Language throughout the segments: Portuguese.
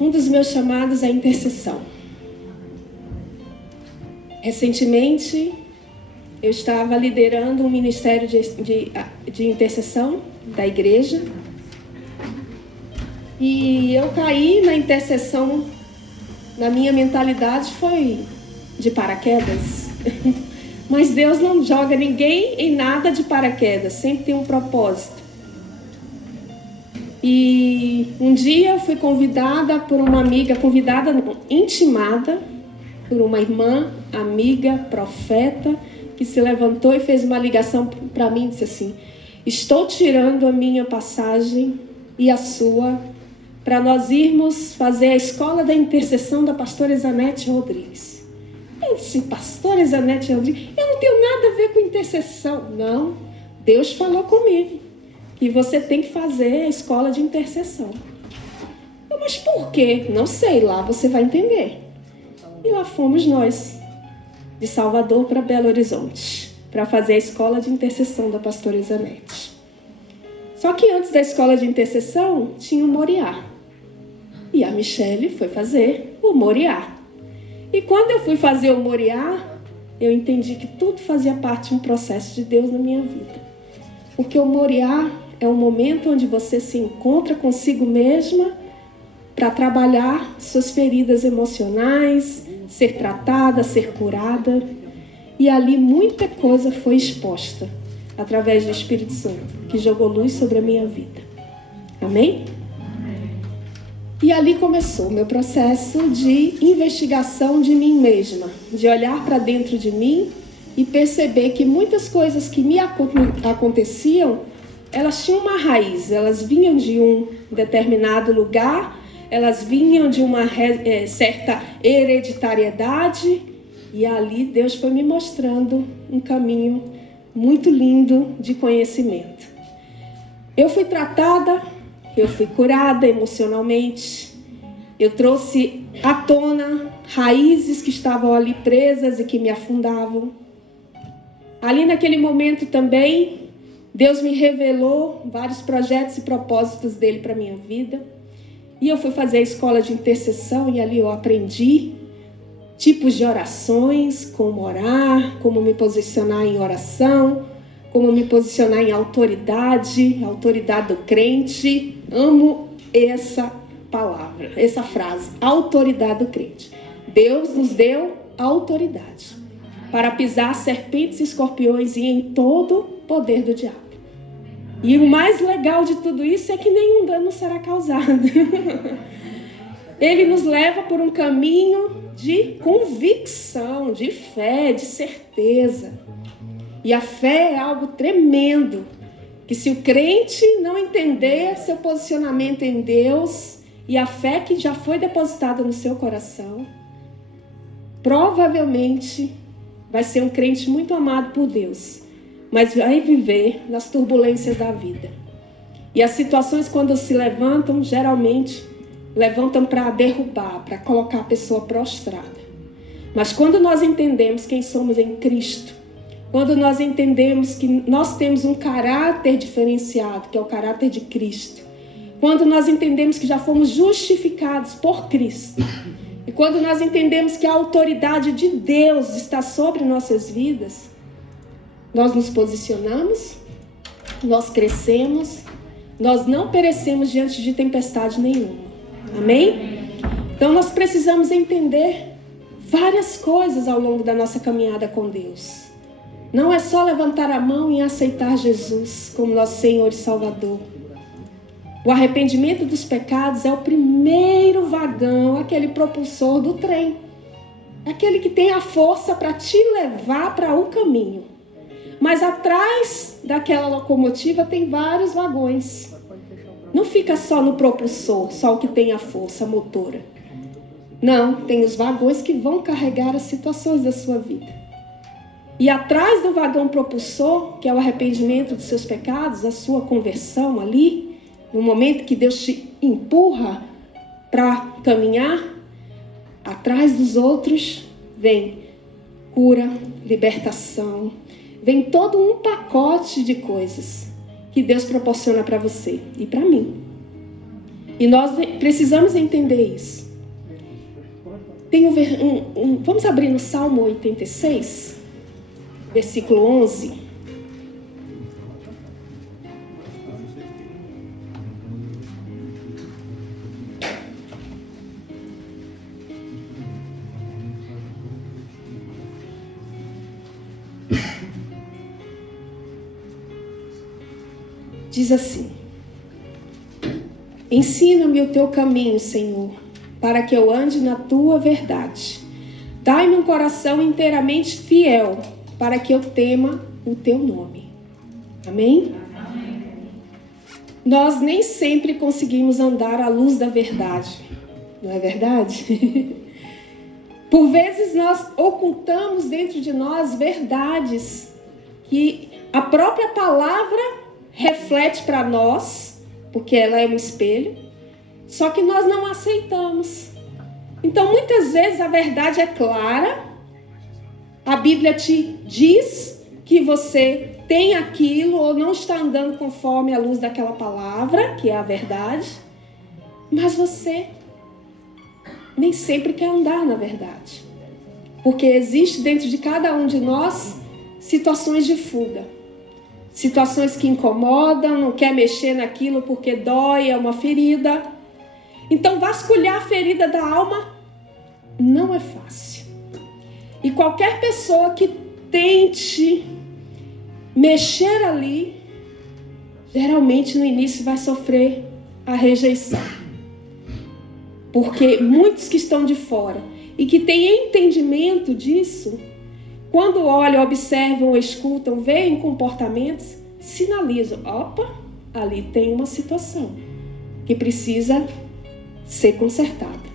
Um dos meus chamados é intercessão. Recentemente, eu estava liderando um ministério de intercessão da igreja. E eu caí na intercessão, na minha mentalidade foi de paraquedas. Mas Deus não joga ninguém em nada de paraquedas, sempre tem um propósito. E um dia eu fui convidada por uma amiga, intimada por uma irmã, amiga, profeta, que se levantou e fez uma ligação para mim e disse assim: estou tirando a minha passagem e a sua para nós irmos fazer a escola da intercessão da pastora Zanete Rodrigues. Eu disse: pastora Zanete Rodrigues, eu não tenho nada a ver com intercessão. Não, Deus falou comigo que você tem que fazer a escola de intercessão. Eu, mas por quê? Não sei, lá você vai entender. E lá fomos nós, de Salvador para Belo Horizonte, para fazer a escola de intercessão da pastora Zanete. Só que antes da escola de intercessão, tinha o Moriá. E a Michele foi fazer o Moriá. E quando eu fui fazer o Moriá, eu entendi que tudo fazia parte de um processo de Deus na minha vida. Porque o Moriá é um momento onde você se encontra consigo mesma para trabalhar suas feridas emocionais, ser tratada, ser curada. E ali muita coisa foi exposta através do Espírito Santo, que jogou luz sobre a minha vida. Amém? E ali começou o meu processo de investigação de mim mesma, de olhar para dentro de mim e perceber que muitas coisas que me aconteciam, elas tinham uma raiz, elas vinham de um determinado lugar, elas vinham de uma certa hereditariedade, e ali Deus foi me mostrando um caminho muito lindo de conhecimento. Eu fui tratada, eu fui curada emocionalmente, eu trouxe à tona raízes que estavam ali presas e que me afundavam. Ali naquele momento também, Deus me revelou vários projetos e propósitos dele para a minha vida. E eu fui fazer a escola de intercessão e ali eu aprendi tipos de orações, como orar, como me posicionar em oração, como me posicionar em autoridade do crente. Amo essa palavra, essa frase, autoridade do crente. Deus nos deu autoridade para pisar serpentes e escorpiões e em todo o poder do diabo. E o mais legal de tudo isso é que nenhum dano será causado. Ele nos leva por um caminho de convicção, de fé, de certeza. E a fé é algo tremendo, que se o crente não entender seu posicionamento em Deus e a fé que já foi depositada no seu coração, provavelmente vai ser um crente muito amado por Deus, mas vai viver nas turbulências da vida. E as situações, quando se levantam, geralmente levantam para derrubar, para colocar a pessoa prostrada. Mas quando nós entendemos quem somos em Cristo, quando nós entendemos que nós temos um caráter diferenciado, que é o caráter de Cristo, quando nós entendemos que já fomos justificados por Cristo, e quando nós entendemos que a autoridade de Deus está sobre nossas vidas, nós nos posicionamos, nós crescemos, nós não perecemos diante de tempestade nenhuma. Amém? Então nós precisamos entender várias coisas ao longo da nossa caminhada com Deus. Não é só levantar a mão e aceitar Jesus como nosso Senhor e Salvador. O arrependimento dos pecados é o primeiro vagão, aquele propulsor do trem. Aquele que tem a força para te levar para o caminho. Mas atrás daquela locomotiva tem vários vagões. Não fica só no propulsor, só o que tem a força motora. Não, tem os vagões que vão carregar as situações da sua vida. E atrás do vagão propulsor, que é o arrependimento dos seus pecados, a sua conversão ali, no momento que Deus te empurra para caminhar, atrás dos outros vem cura, libertação, vem todo um pacote de coisas que Deus proporciona para você e para mim. E nós precisamos entender isso. Tem vamos abrir no Salmo 86, versículo 11. Diz assim: ensina-me o teu caminho, Senhor, para que eu ande na tua verdade. Dai-me um coração inteiramente fiel, para que eu tema o teu nome. Amém? Amém. Nós nem sempre conseguimos andar à luz da verdade, não é verdade? Por vezes nós ocultamos dentro de nós verdades que a própria palavra reflete para nós, porque ela é um espelho, só que nós não aceitamos. Então, muitas vezes a verdade é clara, a Bíblia te diz que você tem aquilo ou não está andando conforme a luz daquela palavra, que é a verdade, mas você nem sempre quer andar na verdade, porque existe dentro de cada um de nós situações de fuga. Situações que incomodam, não quer mexer naquilo porque dói, é uma ferida. Então, vasculhar a ferida da alma não é fácil. E qualquer pessoa que tente mexer ali, geralmente no início vai sofrer a rejeição. Porque muitos que estão de fora e que têm entendimento disso, quando olham, observam, escutam, veem comportamentos, sinalizam: opa, ali tem uma situação que precisa ser consertada.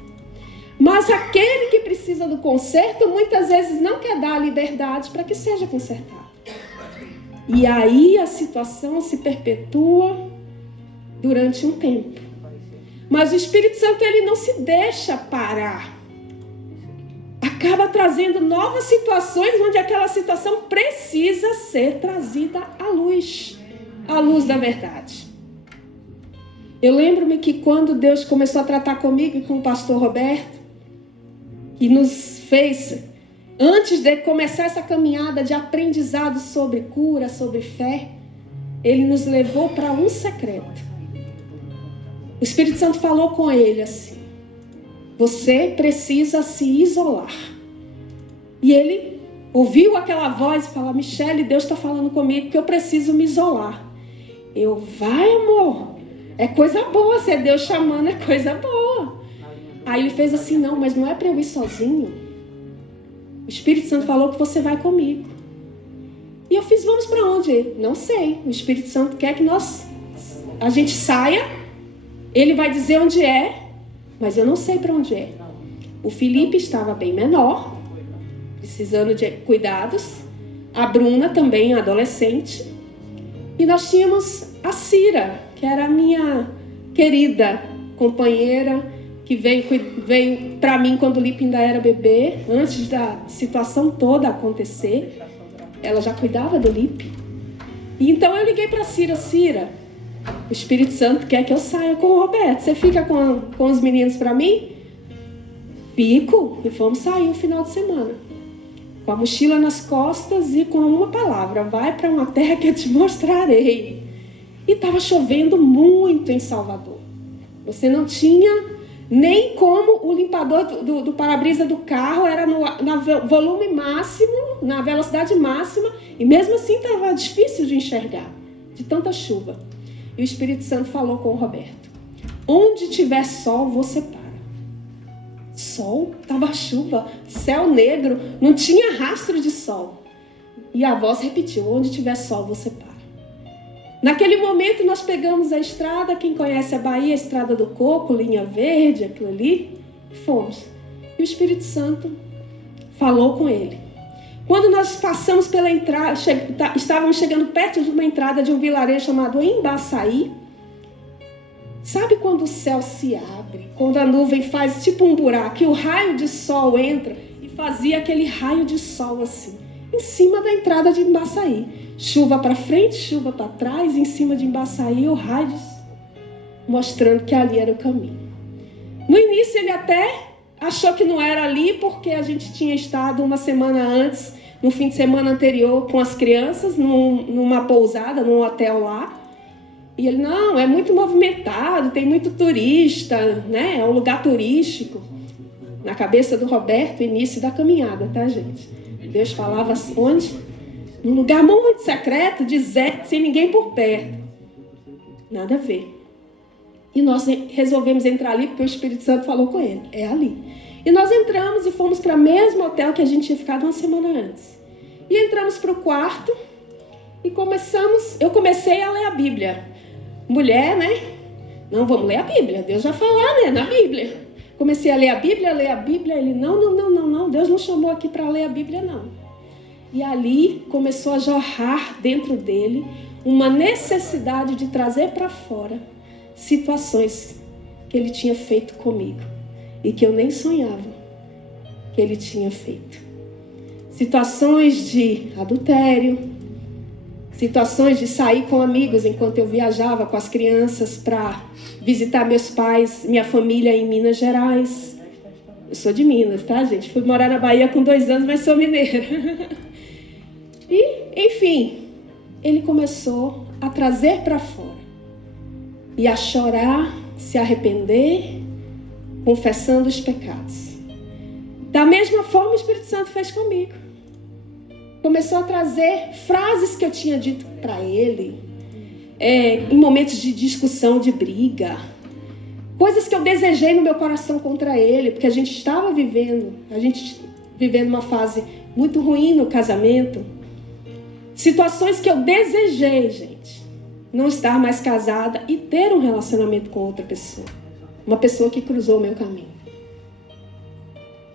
Mas aquele que precisa do conserto, muitas vezes não quer dar a liberdade para que seja consertado. E aí a situação se perpetua durante um tempo. Mas o Espírito Santo, ele não se deixa parar. Acaba trazendo novas situações onde aquela situação precisa ser trazida à luz da verdade. Eu lembro-me que quando Deus começou a tratar comigo e com o pastor Roberto, que nos fez, antes de começar essa caminhada de aprendizado sobre cura, sobre fé, ele nos levou para um secreto. O Espírito Santo falou com ele assim: você precisa se isolar. E ele ouviu aquela voz e falou: Michele, Deus está falando comigo que eu preciso me isolar. Eu, vai, amor, é coisa boa, se é Deus chamando, é coisa boa. Aí ele fez assim: não, mas não é para eu ir sozinho. O Espírito Santo falou que você vai comigo. E eu fiz: vamos para onde? Não sei. O Espírito Santo quer que a gente saia. Ele vai dizer onde é, mas eu não sei para onde é. O Felipe estava bem menor, precisando de cuidados. A Bruna também, adolescente. E nós tínhamos a Cira, que era a minha querida companheira, que veio para mim quando o Lipe ainda era bebê, antes da situação toda acontecer. Ela já cuidava do Lipe. E então eu liguei para a Cira: Cira, o Espírito Santo quer que eu saia com o Roberto. Você fica com os meninos para mim? Fico. E fomos sair no final de semana, com a mochila nas costas e com uma palavra: vai para uma terra que eu te mostrarei. E estava chovendo muito em Salvador. Você não tinha nem como, o limpador do para-brisa do carro era no volume máximo, na velocidade máxima, e mesmo assim estava difícil de enxergar, de tanta chuva. E o Espírito Santo falou com o Roberto: onde tiver sol, você para. Sol? Estava chuva, céu negro, não tinha rastro de sol. E a voz repetiu: onde tiver sol, você para. Naquele momento nós pegamos a estrada, quem conhece a Bahia, a Estrada do Coco, linha verde, aquilo ali, e fomos. E o Espírito Santo falou com ele. Quando nós passamos pela entrada, estávamos chegando perto de uma entrada de um vilarejo chamado Embaçaí. Sabe quando o céu se abre, quando a nuvem faz tipo um buraco e o raio de sol entra, e fazia aquele raio de sol assim, em cima da entrada de Embaçaí. Chuva para frente, chuva para trás, em cima de Embaçaí, o raio de sol. mostrando que ali era o caminho. No início ele até achou que não era ali, porque a gente tinha estado uma semana antes, no fim de semana anterior, com as crianças, numa pousada, num hotel lá. E ele, não, é muito movimentado, tem muito turista, né? É um lugar turístico. Na cabeça do Roberto, início da caminhada, tá, gente? Deus falava onde? Num lugar muito secreto, deserto, sem ninguém por perto. Nada a ver. E nós resolvemos entrar ali, porque o Espírito Santo falou com ele. É ali. E nós entramos e fomos para o mesmo hotel que a gente tinha ficado uma semana antes. E entramos para o quarto e eu comecei a ler a Bíblia. Mulher, né? Não, vamos ler a Bíblia. Deus vai falar, né? Na Bíblia. Comecei a ler a Bíblia. Ele, não. Deus não chamou aqui para ler a Bíblia, não. E ali começou a jorrar dentro dele uma necessidade de trazer para fora situações que ele tinha feito comigo e que eu nem sonhava que ele tinha feito. Situações de adultério, situações de sair com amigos enquanto eu viajava com as crianças para visitar meus pais, minha família em Minas Gerais. Eu sou de Minas, tá, gente? Fui morar na Bahia com 2 anos, mas sou mineira. E, enfim, ele começou a trazer para fora e a chorar, se arrepender, confessando os pecados. Da mesma forma o Espírito Santo fez comigo. Começou a trazer frases que eu tinha dito para ele, em momentos de discussão, de briga, coisas que eu desejei no meu coração contra ele, porque a gente estava vivendo uma fase muito ruim no casamento. Situações que eu desejei, gente, não estar mais casada e ter um relacionamento com outra pessoa. Uma pessoa que cruzou o meu caminho.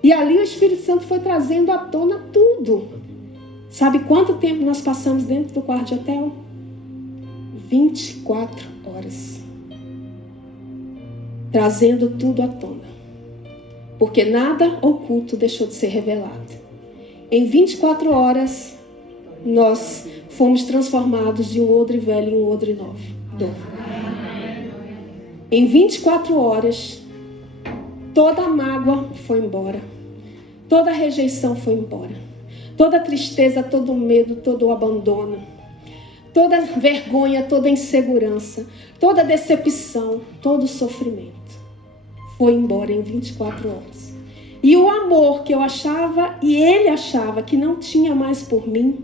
E ali o Espírito Santo foi trazendo à tona tudo. Sabe quanto tempo nós passamos dentro do quarto de hotel? 24 horas. Trazendo tudo à tona. Porque nada oculto deixou de ser revelado. Em 24 horas, nós fomos transformados de um odre velho em um odre novo. Em 24 horas, toda a mágoa foi embora. Toda a rejeição foi embora. Toda a tristeza, todo o medo, todo o abandono. Toda a vergonha, toda a insegurança. Toda a decepção, todo o sofrimento. Foi embora em 24 horas. E o amor que eu achava e ele achava que não tinha mais por mim,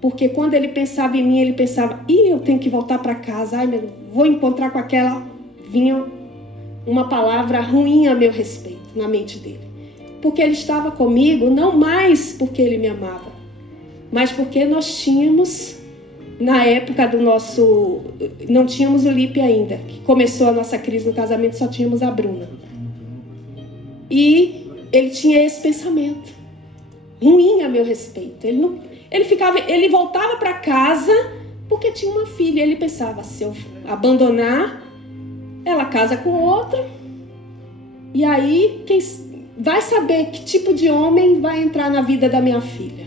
porque quando ele pensava em mim, ele pensava, eu tenho que voltar para casa, vou encontrar com aquela, vinha uma palavra ruim a meu respeito na mente dele. Porque ele estava comigo, não mais porque ele me amava, mas porque nós tínhamos, na época do nosso, não tínhamos o Lipe ainda, que começou a nossa crise no casamento, só tínhamos a Bruna. E ele tinha esse pensamento ruim a meu respeito. Ele voltava para casa porque tinha uma filha. Ele pensava, se eu abandonar, ela casa com outro. E aí, quem vai saber que tipo de homem vai entrar na vida da minha filha?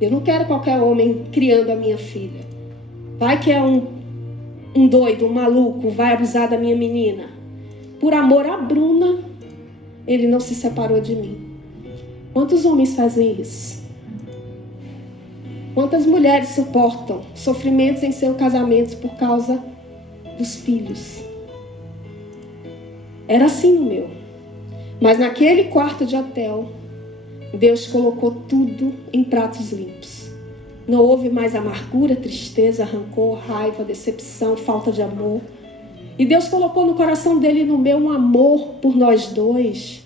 Eu não quero qualquer homem criando a minha filha. Vai que é um doido, um maluco, vai abusar da minha menina. Por amor à Bruna, ele não se separou de mim. Quantos homens fazem isso? Quantas mulheres suportam sofrimentos em seus casamentos por causa dos filhos? Era assim no meu. Mas naquele quarto de hotel, Deus colocou tudo em pratos limpos. Não houve mais amargura, tristeza, rancor, raiva, decepção, falta de amor. E Deus colocou no coração dele e no meu um amor por nós dois,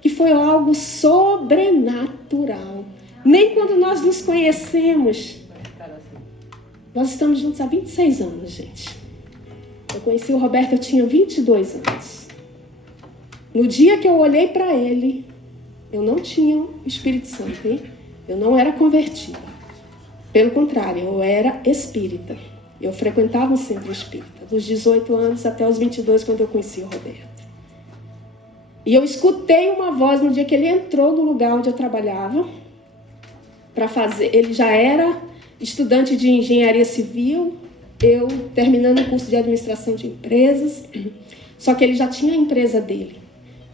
que foi algo sobrenatural. Nem quando nós nos conhecemos. Nós estamos juntos há 26 anos, gente. Eu conheci o Roberto, eu tinha 22 anos. No dia que eu olhei para ele, eu não tinha o Espírito Santo, hein? Eu não era convertida. Pelo contrário, eu era espírita. Eu frequentava um centro espírita, dos 18 anos até os 22, quando eu conheci o Roberto. E eu escutei uma voz no dia que ele entrou no lugar onde eu trabalhava para fazer. Ele já era estudante de engenharia civil, eu terminando o curso de administração de empresas, só que ele já tinha a empresa dele,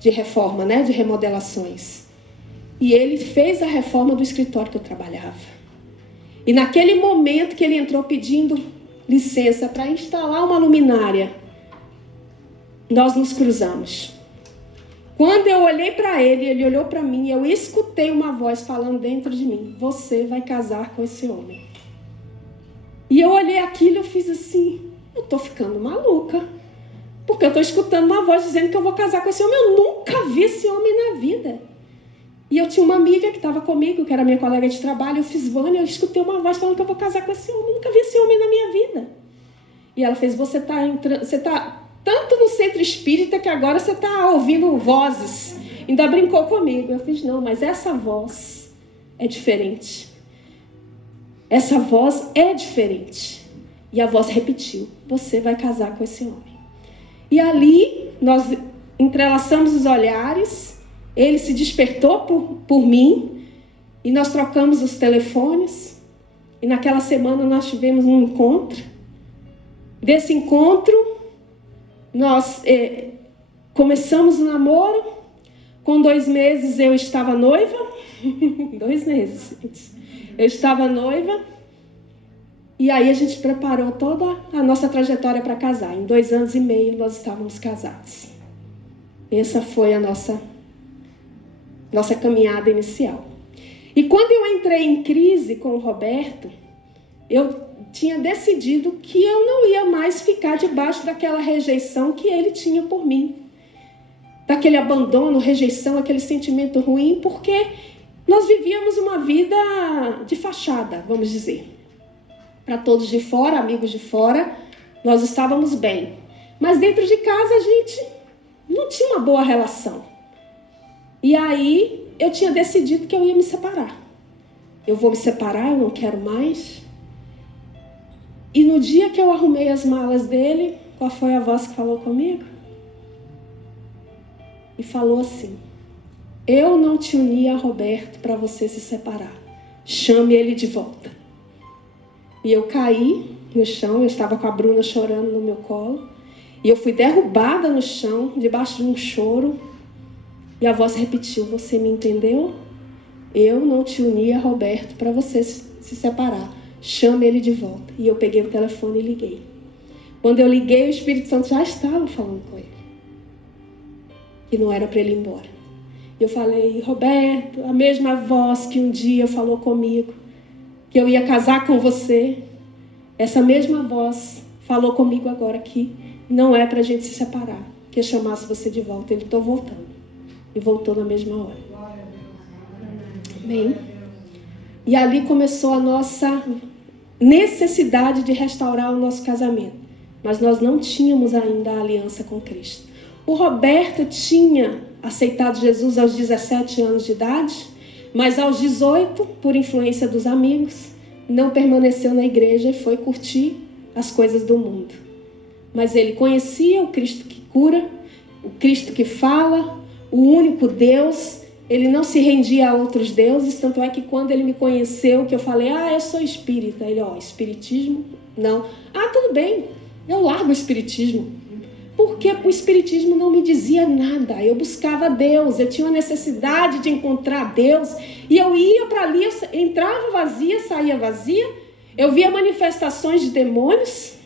de reforma, né, de remodelações. E ele fez a reforma do escritório que eu trabalhava. E naquele momento que ele entrou pedindo licença para instalar uma luminária, nós nos cruzamos. Quando eu olhei para ele, ele olhou para mim, eu escutei uma voz falando dentro de mim: você vai casar com esse homem. E eu olhei aquilo e eu fiz assim: eu tô ficando maluca, porque eu tô escutando uma voz dizendo que eu vou casar com esse homem. Eu nunca vi esse homem na vida. E eu tinha uma amiga que estava comigo, que era minha colega de trabalho. Eu fiz, Vânia, eu escutei uma voz falando que eu vou casar com esse homem. Eu nunca vi esse homem na minha vida. E ela fez: você tá tanto no centro espírita que agora você está ouvindo vozes. Ainda brincou comigo. Eu fiz: não, mas essa voz é diferente. Essa voz é diferente. E a voz repetiu: você vai casar com esse homem. E ali nós entrelaçamos os olhares. Ele se despertou por mim. E nós trocamos os telefones. E naquela semana nós tivemos um encontro. Desse encontro, nós começamos o namoro. Com 2 meses eu estava noiva. 2 meses, gente. Eu estava noiva. E aí a gente preparou toda a nossa trajetória para casar. Em 2 anos e meio nós estávamos casados. Essa foi a nossa caminhada inicial. E quando eu entrei em crise com o Roberto, eu tinha decidido que eu não ia mais ficar debaixo daquela rejeição que ele tinha por mim. Daquele abandono, rejeição, aquele sentimento ruim, porque nós vivíamos uma vida de fachada, vamos dizer. Para todos de fora, amigos de fora, nós estávamos bem. Mas dentro de casa a gente não tinha uma boa relação. E aí eu tinha decidido que eu ia me separar. Eu vou me separar, eu não quero mais. E no dia que eu arrumei as malas dele, qual foi a voz que falou comigo? E falou assim: eu não te uni a Roberto para você se separar. Chame ele de volta. E eu caí no chão, eu estava com a Bruna chorando no meu colo. E eu fui derrubada no chão, debaixo de um choro. E a voz repetiu: você me entendeu? Eu não te uni a Roberto para você se separar. Chame ele de volta. E eu peguei o telefone e liguei. Quando eu liguei, o Espírito Santo já estava falando com ele. Que não era para ele ir embora. Eu falei: Roberto, a mesma voz que um dia falou comigo, que eu ia casar com você, essa mesma voz falou comigo agora que não é para a gente se separar, que eu chamasse você de volta. Ele: estou voltando. E voltou na mesma hora. Amém? E ali começou a nossa necessidade de restaurar o nosso casamento. Mas nós não tínhamos ainda a aliança com Cristo. O Roberto tinha aceitado Jesus aos 17 anos de idade, mas aos 18, por influência dos amigos, não permaneceu na igreja e foi curtir as coisas do mundo. Mas ele conhecia o Cristo que cura, o Cristo que fala, o único Deus. Ele não se rendia a outros deuses, tanto é que quando ele me conheceu, que eu falei: eu sou espírita. Ele: espiritismo? Não. Tudo bem, eu largo o espiritismo. Porque o espiritismo não me dizia nada. Eu buscava Deus, eu tinha uma necessidade de encontrar Deus. E eu ia para ali, eu entrava vazia, saía vazia. Eu via manifestações de demônios,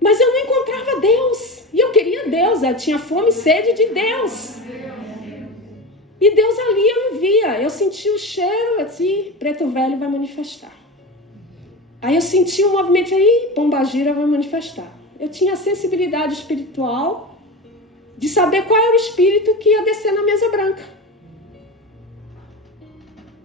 mas eu não encontrava Deus. E eu queria Deus, eu tinha fome e sede de Deus. E Deus ali eu não via. Eu senti o cheiro, eu disse: preto velho vai manifestar. Aí eu senti um movimento aí, pombagira vai manifestar. Eu tinha a sensibilidade espiritual de saber qual era o espírito que ia descer na mesa branca.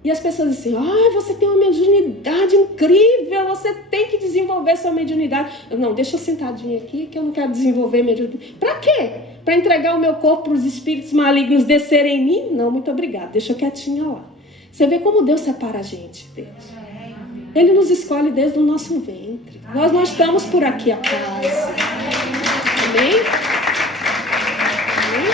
E as pessoas dizem: você tem uma mediunidade incrível, você tem que desenvolver sua mediunidade. Não, deixa eu sentadinha aqui que eu não quero desenvolver mediunidade. Para quê? Para entregar o meu corpo para os espíritos malignos descerem em mim? Não, muito obrigada, deixa eu quietinha lá. Você vê como Deus separa a gente, Deus. Ele nos escolhe desde o nosso ventre. Nós não estamos por aqui a paz. Amém? Amém?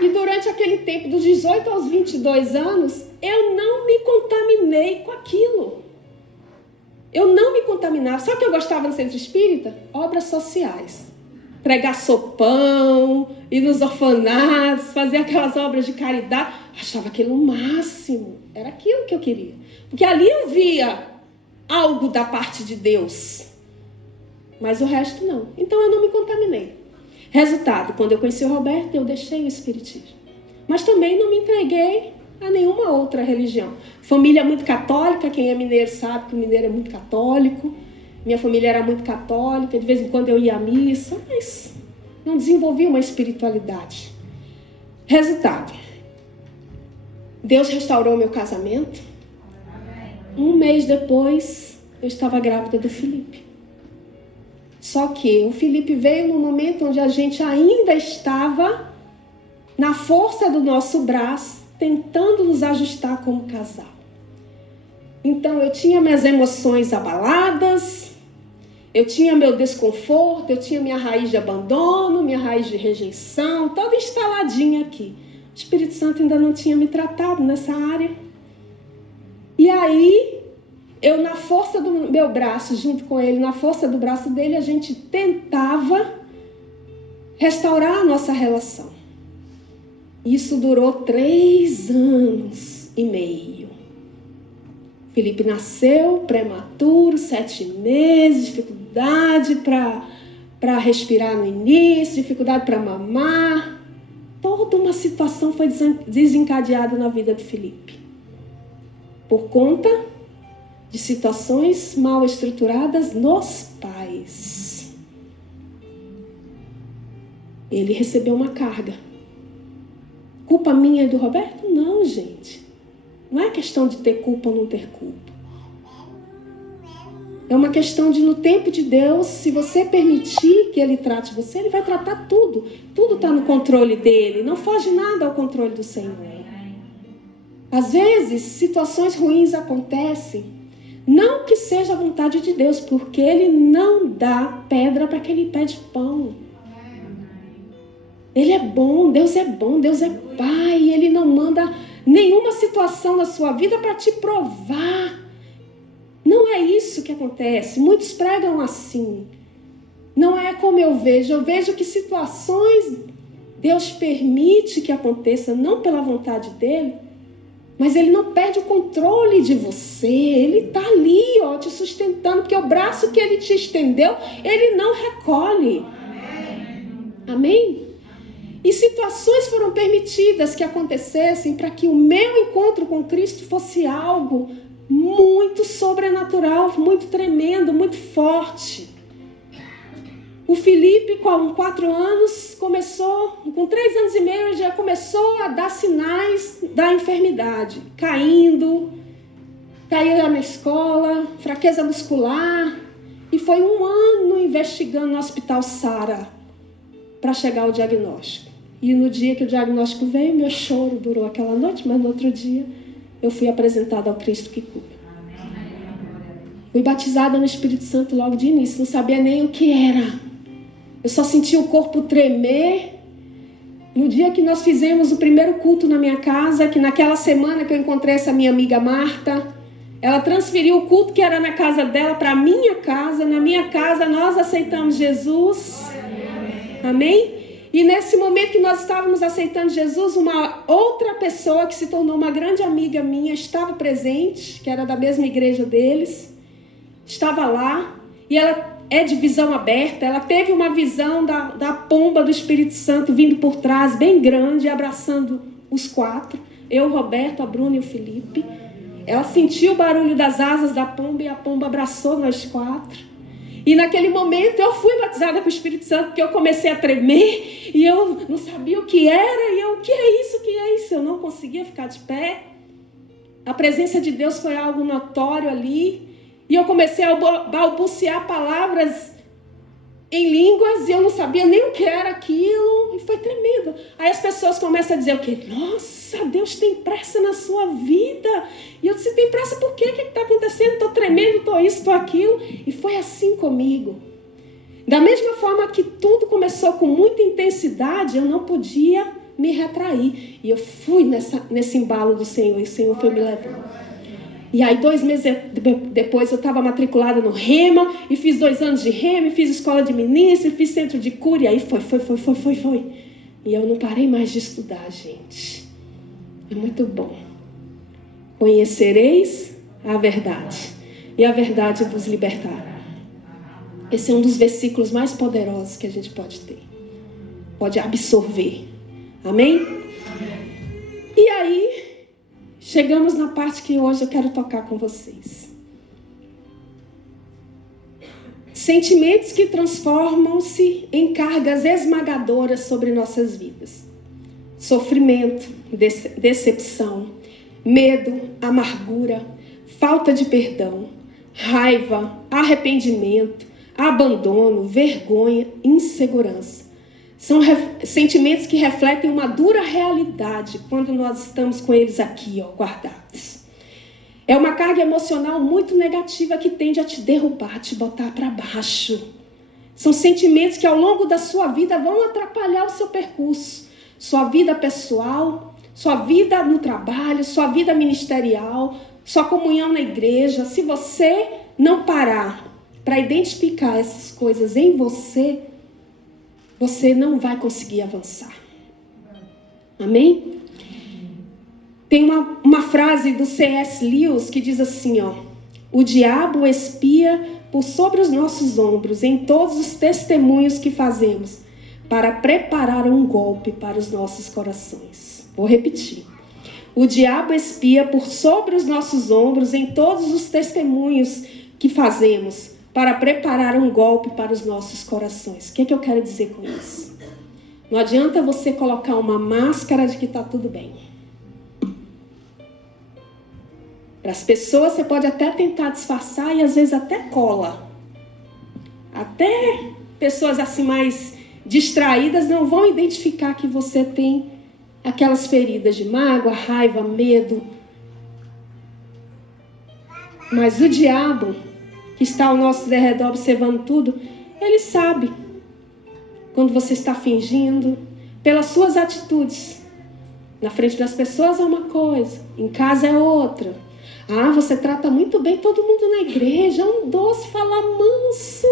E durante aquele tempo, dos 18 aos 22 anos, eu não me contaminei com aquilo. Eu não me contaminava. Sabe o que eu gostava no centro espírita? Obras sociais. Pregar sopão, ir nos orfanatos, fazer aquelas obras de caridade. Achava aquilo o máximo. Era aquilo que eu queria. Porque ali eu via algo da parte de Deus. Mas o resto não. Então eu não me contaminei. Resultado, quando eu conheci o Roberto, eu deixei o espiritismo. Mas também não me entreguei a nenhuma outra religião. Família muito católica, quem é mineiro sabe que o mineiro é muito católico. Minha família era muito católica, de vez em quando eu ia à missa, mas não desenvolvi uma espiritualidade. Resultado, Deus restaurou meu casamento. Um mês depois, eu estava grávida do Felipe. Só que o Felipe veio num momento onde a gente ainda estava na força do nosso braço, tentando nos ajustar como casal. Então eu tinha minhas emoções abaladas, eu tinha meu desconforto, eu tinha minha raiz de abandono, minha raiz de rejeição, toda instaladinha aqui. O Espírito Santo ainda não tinha me tratado nessa área. E aí, eu na força do meu braço, junto com ele, na força do braço dele, a gente tentava restaurar a nossa relação. Isso durou 3 anos e meio. Felipe nasceu prematuro, 7 meses, dificuldade para respirar no início, dificuldade para mamar. Toda uma situação foi desencadeada na vida de Felipe. Por conta de situações mal estruturadas nos pais. Ele recebeu uma carga. Culpa minha e do Roberto? Não, gente. Não é questão de ter culpa ou não ter culpa. É uma questão de, no tempo de Deus, se você permitir que Ele trate você, Ele vai tratar tudo. Tudo está no controle dEle. Não foge nada ao controle do Senhor. Às vezes, situações ruins acontecem. Não que seja a vontade de Deus, porque Ele não dá pedra para quem Ele pede pão. Ele é bom, Deus é Pai. Ele não manda nenhuma situação na sua vida para te provar. Não é isso que acontece. Muitos pregam assim. Não é como eu vejo. Eu vejo que situações Deus permite que aconteça, não pela vontade dEle, mas Ele não perde o controle de você. Ele está ali, ó, te sustentando, porque o braço que Ele te estendeu, Ele não recolhe. Amém? E situações foram permitidas que acontecessem para que o meu encontro com Cristo fosse algo muito sobrenatural, muito tremendo, muito forte. O Felipe, com 4 anos, com 3 anos e meio, ele já começou a dar sinais da enfermidade. Caía na escola, fraqueza muscular. E foi 1 ano investigando no Hospital Sara para chegar ao diagnóstico. E no dia que o diagnóstico veio, meu choro durou aquela noite, mas no outro dia eu fui apresentada ao Cristo que cura. Fui batizada no Espírito Santo logo de início, não sabia nem o que era. Eu só sentia o corpo tremer. No dia que nós fizemos o primeiro culto na minha casa, que naquela semana que eu encontrei essa minha amiga Marta, ela transferiu o culto que era na casa dela para a minha casa. Na minha casa nós aceitamos Jesus. Amém? E nesse momento que nós estávamos aceitando Jesus, uma outra pessoa que se tornou uma grande amiga minha estava presente, que era da mesma igreja deles, estava lá, e ela é de visão aberta. Ela teve uma visão da pomba do Espírito Santo vindo por trás, bem grande, abraçando os 4, eu, o Roberto, a Bruna e o Felipe. Ela sentiu o barulho das asas da pomba e a pomba abraçou nós 4. E naquele momento eu fui batizada com o Espírito Santo, porque eu comecei a tremer e eu não sabia o que era. E eu, o que é isso? O que é isso? Eu não conseguia ficar de pé. A presença de Deus foi algo notório ali. E eu comecei a balbuciar palavras em línguas e eu não sabia nem o que era aquilo. E foi tremendo. Aí as pessoas começam a dizer o quê? Nossa, Deus tem pressa na sua vida. E eu disse, tem pressa por quê? O que está acontecendo? Estou tremendo, estou isso, estou aquilo. E foi assim comigo. Da mesma forma que tudo começou com muita intensidade, eu não podia me retrair. E eu fui nesse embalo do Senhor, e o Senhor foi me levando. E aí 2 meses depois eu estava matriculada no Rema, e fiz 2 anos de Rema, e fiz escola de ministro, e fiz centro de cura, e aí foi. E eu não parei mais de estudar, gente. É muito bom. Conhecereis a verdade, e a verdade vos libertará. Esse é um dos versículos mais poderosos que a gente pode ter. Pode absorver. Amém? E aí, chegamos na parte que hoje eu quero tocar com vocês. Sentimentos que transformam-se em cargas esmagadoras sobre nossas vidas. Sofrimento, decepção, medo, amargura, falta de perdão, raiva, arrependimento, abandono, vergonha, insegurança. São sentimentos que refletem uma dura realidade quando nós estamos com eles aqui, guardados. É uma carga emocional muito negativa que tende a te derrubar, te botar para baixo. São sentimentos que ao longo da sua vida vão atrapalhar o seu percurso. Sua vida pessoal, sua vida no trabalho, sua vida ministerial, sua comunhão na igreja. Se você não parar para identificar essas coisas em você, você não vai conseguir avançar. Amém? Tem uma frase do C.S. Lewis que diz assim, o diabo espia por sobre os nossos ombros em todos os testemunhos que fazemos para preparar um golpe para os nossos corações. Vou repetir. O diabo espia por sobre os nossos ombros em todos os testemunhos que fazemos para preparar um golpe para os nossos corações. O que eu quero dizer com isso? Não adianta você colocar uma máscara de que está tudo bem. Para as pessoas você pode até tentar disfarçar e às vezes até cola. Até pessoas assim mais distraídas não vão identificar que você tem aquelas feridas de mágoa, raiva, medo. Mas o diabo, que está ao nosso derredor observando tudo, ele sabe quando você está fingindo, pelas suas atitudes. Na frente das pessoas é uma coisa, em casa é outra. Ah, você trata muito bem todo mundo na igreja, é um doce, fala manso.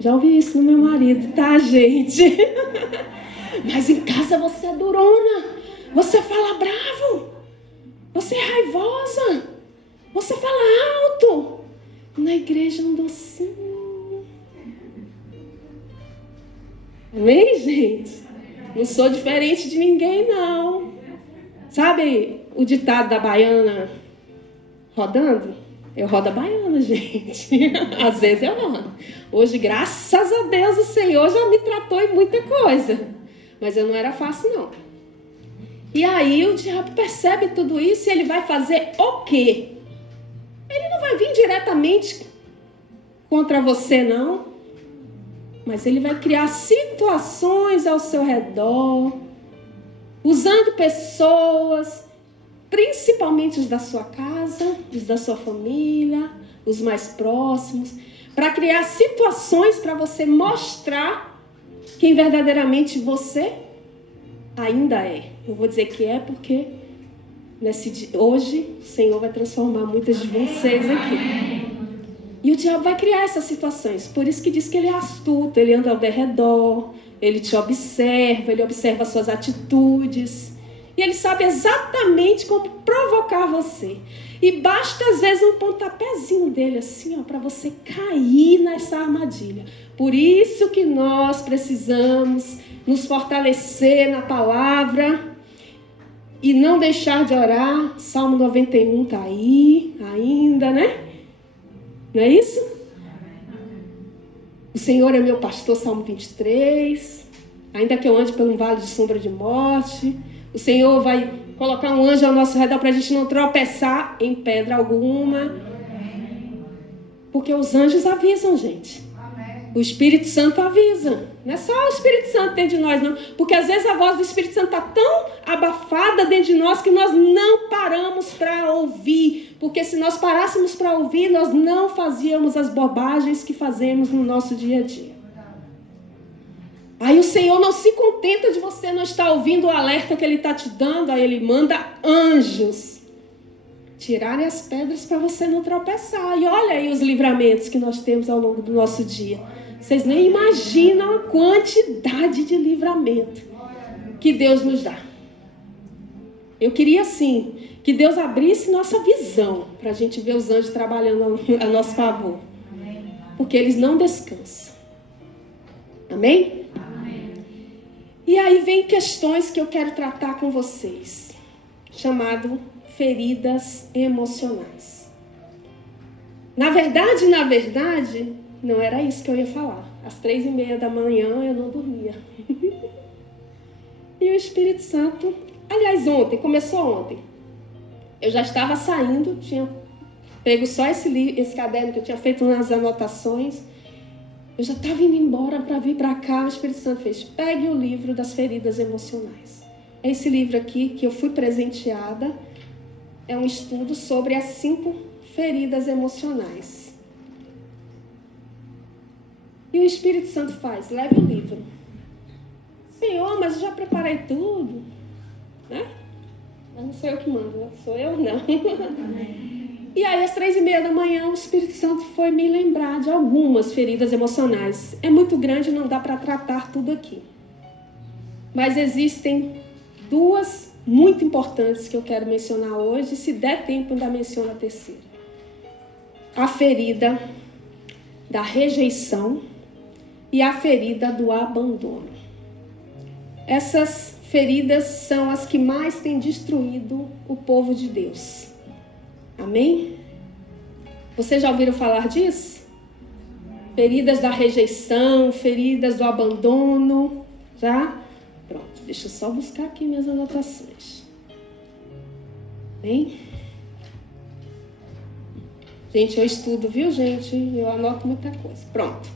Já ouvi isso no meu marido, tá, gente? Mas em casa você é durona, você fala bravo, você é raivosa, você fala alto. Na igreja é um docinho. Amém, gente? Não sou diferente de ninguém, não. Sabe o ditado da baiana rodando? Eu rodo a baiana, gente. Às vezes eu rodo. Hoje, graças a Deus, o Senhor já me tratou em muita coisa. Mas eu não era fácil, não. E aí o diabo percebe tudo isso e ele vai fazer o quê? Ele não vai vir diretamente contra você, não. Mas ele vai criar situações ao seu redor, usando pessoas, principalmente os da sua casa, os da sua família, os mais próximos, para criar situações para você mostrar quem verdadeiramente você ainda é. Eu vou dizer que é porque hoje o Senhor vai transformar muitas de vocês aqui. E o diabo vai criar essas situações. Por isso que diz que ele é astuto, ele anda ao derredor, ele te observa, ele observa as suas atitudes. E ele sabe exatamente como provocar você. E basta às vezes um pontapézinho dele assim, para você cair nessa armadilha. Por isso que nós precisamos nos fortalecer na palavra e não deixar de orar. Salmo 91 está aí ainda, né? Não é isso? O Senhor é meu pastor, Salmo 23. Ainda que eu ande por um vale de sombra de morte, o Senhor vai colocar um anjo ao nosso redor para a gente não tropeçar em pedra alguma. Porque os anjos avisam, gente. O Espírito Santo avisa. Não é só o Espírito Santo dentro de nós, não. Porque às vezes a voz do Espírito Santo está tão abafada dentro de nós que nós não paramos para ouvir. Porque se nós parássemos para ouvir, nós não fazíamos as bobagens que fazemos no nosso dia a dia. Aí o Senhor não se contenta de você não estar ouvindo o alerta que Ele está te dando. Aí Ele manda anjos Tirarem as pedras para você não tropeçar. E olha aí os livramentos que nós temos ao longo do nosso dia. Vocês nem imaginam a quantidade de livramento que Deus nos dá. Eu queria, sim, que Deus abrisse nossa visão para a gente ver os anjos trabalhando a nosso favor. Porque eles não descansam. Amém? Amém? E aí vem questões que eu quero tratar com vocês. Chamado feridas emocionais. Na verdade, não era isso que eu ia falar. Às 3:30 da manhã eu não dormia. E o Espírito Santo, aliás, começou ontem. Eu já estava saindo, tinha pego só esse caderno que eu tinha feito nas anotações. Eu já estava indo embora para vir para cá. O Espírito Santo fez: pegue o livro das feridas emocionais. É esse livro aqui que eu fui presenteada. É um estudo sobre as 5 feridas emocionais. E o Espírito Santo faz: leve o livro. Senhor, mas eu já preparei tudo. Né? Mas não sou eu que mando, né? Sou eu não. E aí, às 3:30 da manhã, o Espírito Santo foi me lembrar de algumas feridas emocionais. É muito grande, não dá para tratar tudo aqui. Mas existem 2 muito importantes que eu quero mencionar hoje. Se der tempo, ainda menciono a terceira. A ferida da rejeição e a ferida do abandono. Essas feridas são as que mais têm destruído o povo de Deus. Amém? Vocês já ouviram falar disso? Feridas da rejeição, feridas do abandono. Já? Pronto, deixa eu só buscar aqui minhas anotações. Bem? Gente, eu estudo, viu, gente? Eu anoto muita coisa. Pronto.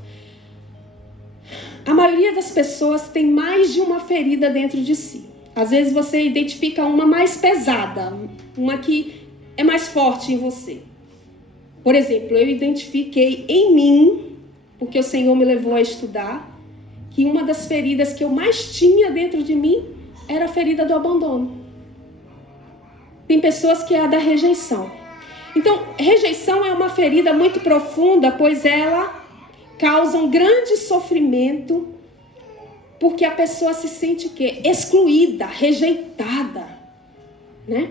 A maioria das pessoas tem mais de uma ferida dentro de si. Às vezes você identifica uma mais pesada, uma que é mais forte em você. Por exemplo, eu identifiquei em mim, porque o Senhor me levou a estudar, que uma das feridas que eu mais tinha dentro de mim era a ferida do abandono. Tem pessoas que é a da rejeição. Então, rejeição é uma ferida muito profunda, pois ela causa um grande sofrimento, porque a pessoa se sente o quê? Excluída, rejeitada, né?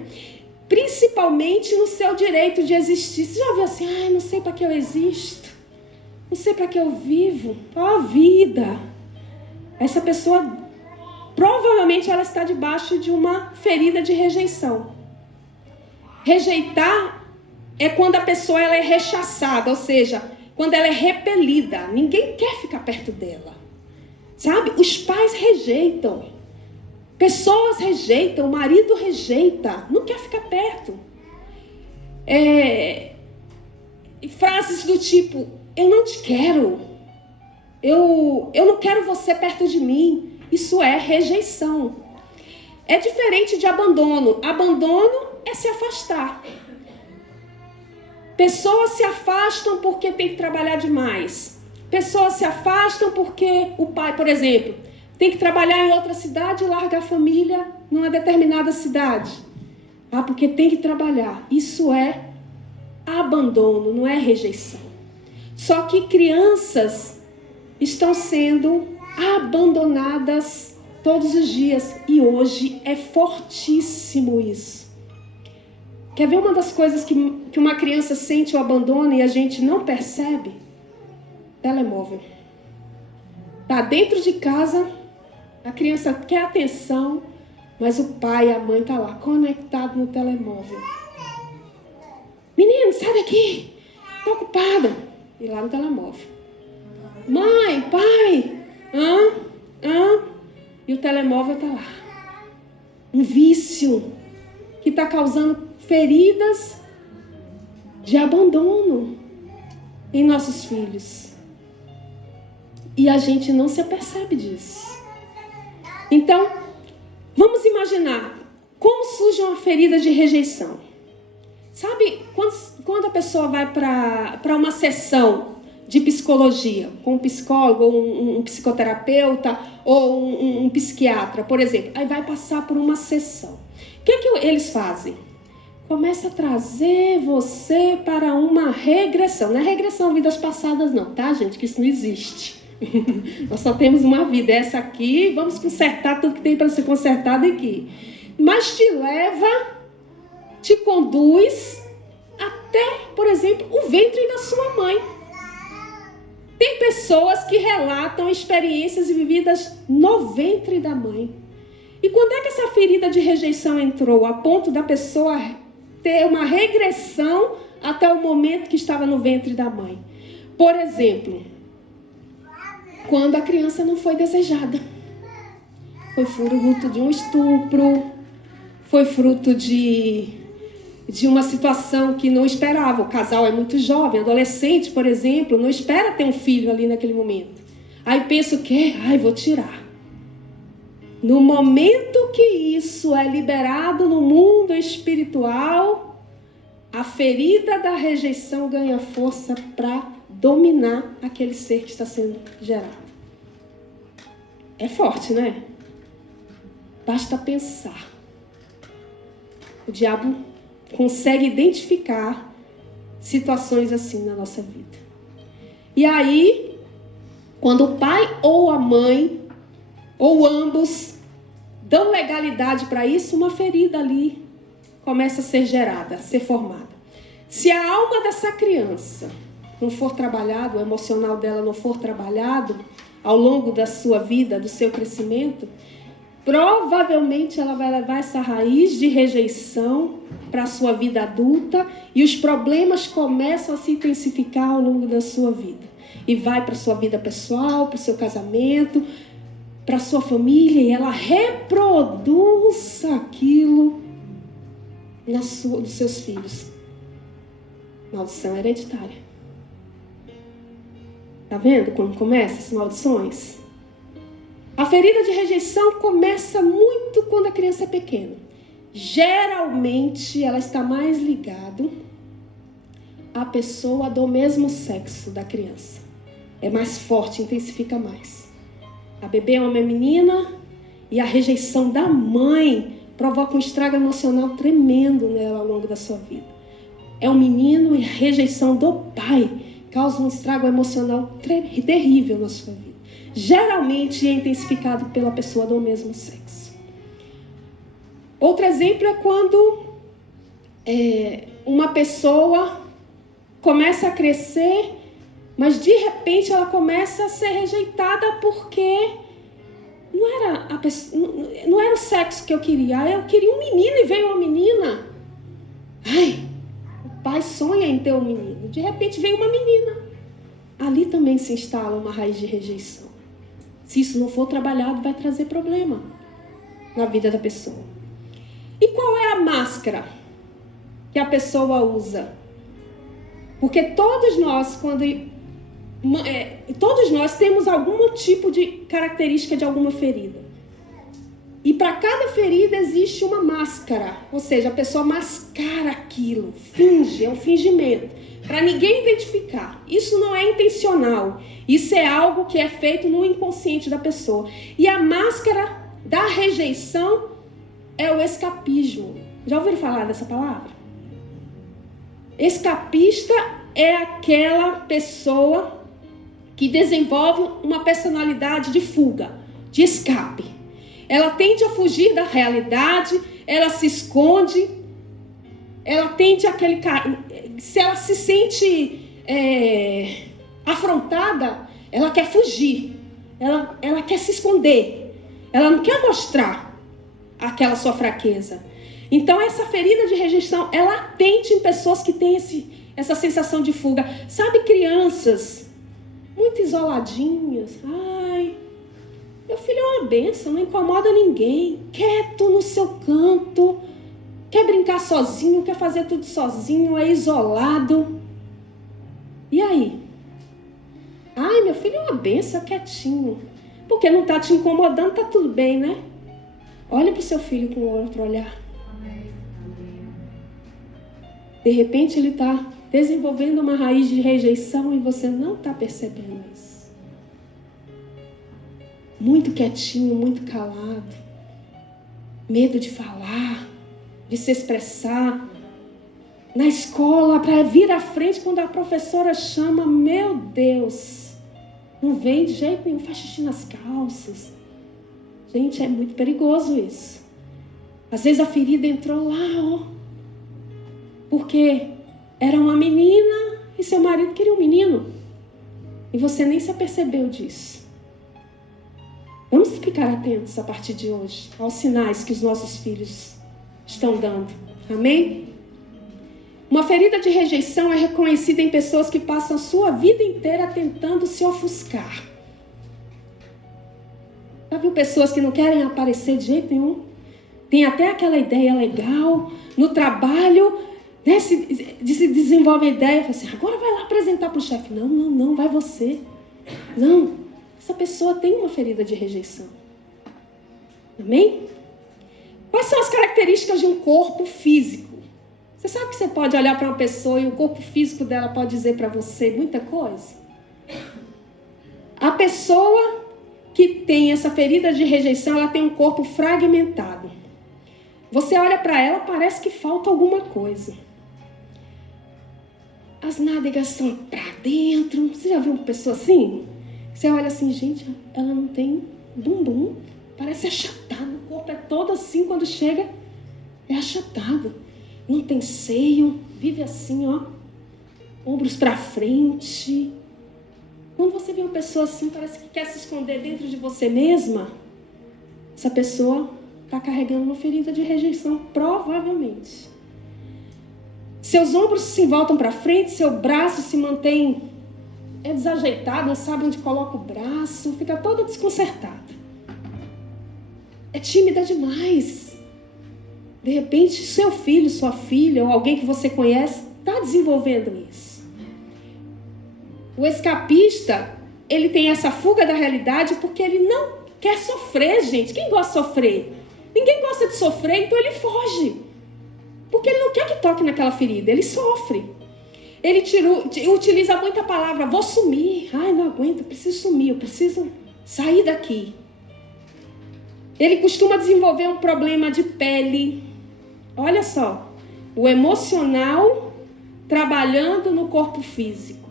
Principalmente no seu direito de existir. Você já viu assim: não sei para que eu existo, não sei para que eu vivo, qual a vida? Essa pessoa, provavelmente ela está debaixo de uma ferida de rejeição. Rejeitar é quando a pessoa ela é rechaçada, ou seja, quando ela é repelida. Ninguém quer ficar perto dela. Sabe? Os pais rejeitam. Pessoas rejeitam, o marido rejeita, não quer ficar perto. Frases do tipo: eu não te quero, eu não quero você perto de mim. Isso é rejeição. É diferente de abandono. Abandono é se afastar. Pessoas se afastam porque tem que trabalhar demais. Pessoas se afastam porque o pai, por exemplo, tem que trabalhar em outra cidade e larga a família numa determinada cidade. Porque tem que trabalhar. Isso é abandono, não é rejeição. Só que crianças estão sendo abandonadas todos os dias. E hoje é fortíssimo isso. Quer ver uma das coisas que uma criança sente o abandono e a gente não percebe? Telemóvel. Tá dentro de casa, a criança quer atenção, mas o pai e a mãe tá lá, conectado no telemóvel. Menino, sai daqui, tô ocupada. E lá no telemóvel. Mãe, pai, e o telemóvel tá lá. Um vício que tá causando feridas de abandono em nossos filhos. E a gente não se apercebe disso. Então, vamos imaginar como surge uma ferida de rejeição. Sabe, quando a pessoa vai para uma sessão de psicologia, com um psicólogo, ou um psicoterapeuta, ou um psiquiatra, por exemplo, aí vai passar por uma sessão. O que eles fazem? começa a trazer você para uma regressão. Não é regressão a vidas passadas não, tá, gente? Que isso não existe. Nós só temos uma vida, essa aqui, vamos consertar tudo que tem para ser consertado aqui. Mas te conduz até, por exemplo, o ventre da sua mãe. Tem pessoas que relatam experiências vividas no ventre da mãe. E quando é que essa ferida de rejeição entrou? A ponto da pessoa ter uma regressão até o momento que estava no ventre da mãe. Por exemplo, quando a criança não foi desejada. Foi fruto de um estupro, foi fruto de uma situação que não esperava. O casal é muito jovem, adolescente, por exemplo, não espera ter um filho ali naquele momento. Aí pensa o quê? Vou tirar. No momento que isso é liberado no mundo espiritual, a ferida da rejeição ganha força para dominar aquele ser que está sendo gerado. É forte, né? Basta pensar. O diabo consegue identificar situações assim na nossa vida. E aí, quando o pai ou a mãe, ou ambos, dão legalidade para isso, uma ferida ali começa a ser gerada, a ser formada. Se a alma dessa criança não for trabalhada, o emocional dela não for trabalhado ao longo da sua vida, do seu crescimento, provavelmente ela vai levar essa raiz de rejeição para a sua vida adulta e os problemas começam a se intensificar ao longo da sua vida. E vai para a sua vida pessoal, para o seu casamento, para a sua família, e ela reproduz aquilo dos seus filhos. Maldição hereditária. Tá vendo como começam as maldições? A ferida de rejeição começa muito quando a criança é pequena. Geralmente ela está mais ligada à pessoa do mesmo sexo da criança. É mais forte, intensifica mais. A bebê é uma menina e a rejeição da mãe provoca um estrago emocional tremendo nela ao longo da sua vida. É um menino e a rejeição do pai causa um estrago emocional terrível na sua vida. Geralmente é intensificado pela pessoa do mesmo sexo. Outro exemplo é quando uma pessoa começa a crescer, mas de repente ela começa a ser rejeitada porque não era o sexo que eu queria. Eu queria um menino e veio uma menina. O pai sonha em ter um menino. De repente veio uma menina. Ali também se instala uma raiz de rejeição. Se isso não for trabalhado, vai trazer problema na vida da pessoa. E qual é a máscara que a pessoa usa? Porque todos nós, todos nós temos algum tipo de característica de alguma ferida. E para cada ferida existe uma máscara. Ou seja, a pessoa mascara aquilo, finge, é um fingimento, para ninguém identificar. Isso não é intencional. Isso é algo que é feito no inconsciente da pessoa. E a máscara da rejeição é o escapismo. Já ouviram falar dessa palavra? Escapista é aquela pessoa que desenvolve uma personalidade de fuga, de escape. Ela tende a fugir da realidade, ela se esconde, ela tende se ela se sente afrontada, ela quer fugir, ela quer se esconder, ela não quer mostrar aquela sua fraqueza. Então essa ferida de rejeição é latente em pessoas que têm essa sensação de fuga. Sabe, crianças muito isoladinhas, meu filho é uma bênção, não incomoda ninguém, quieto no seu canto, quer brincar sozinho, quer fazer tudo sozinho, é isolado. E aí? Meu filho é uma bênção, quietinho, porque não está te incomodando, tá tudo bem, né? Olha para o seu filho com outro olhar. De repente ele está desenvolvendo uma raiz de rejeição e você não está percebendo isso. Muito quietinho, muito calado. Medo de falar, de se expressar. na escola, para vir à frente quando a professora chama, meu Deus, não vem de jeito nenhum, faz xixi nas calças. Gente, é muito perigoso isso. Às vezes a ferida entrou lá, porque era uma menina e seu marido queria um menino. E você nem se apercebeu disso. Vamos ficar atentos a partir de hoje aos sinais que os nossos filhos estão dando. Amém? Uma ferida de rejeição é reconhecida em pessoas que passam a sua vida inteira tentando se ofuscar. Já viu pessoas que não querem aparecer de jeito nenhum? Tem até aquela ideia legal no trabalho, né, de se desenvolve a ideia, fala assim, agora vai lá apresentar para o chefe. Não, vai você. Não, essa pessoa tem uma ferida de rejeição. Amém? Quais são as características de um corpo físico? Você sabe que você pode olhar para uma pessoa e o corpo físico dela pode dizer para você muita coisa? A pessoa que tem essa ferida de rejeição, ela tem um corpo fragmentado. Você olha para ela, parece que falta alguma coisa. As nádegas são para dentro. Você já viu uma pessoa assim? Você olha assim, gente, ela não tem bumbum. Parece achatado. O corpo é todo assim, quando chega, é achatado. Não tem seio. Vive assim, ó. Ombros para frente. Quando você vê uma pessoa assim, parece que quer se esconder dentro de você mesma. Essa pessoa está carregando uma ferida de rejeição, provavelmente. Seus ombros se voltam para frente, seu braço se mantém desajeitado, não sabe onde coloca o braço, fica toda desconcertada. É tímida demais. De repente, seu filho, sua filha, ou alguém que você conhece, está desenvolvendo isso. O escapista, ele tem essa fuga da realidade porque ele não quer sofrer, gente. Quem gosta de sofrer? Ninguém gosta de sofrer, então ele foge. Porque ele não quer que toque naquela ferida, ele sofre. Ele utiliza muita palavra, vou sumir. Ai, não aguento, eu preciso sumir, eu preciso sair daqui. Ele costuma desenvolver um problema de pele. Olha só, o emocional trabalhando no corpo físico.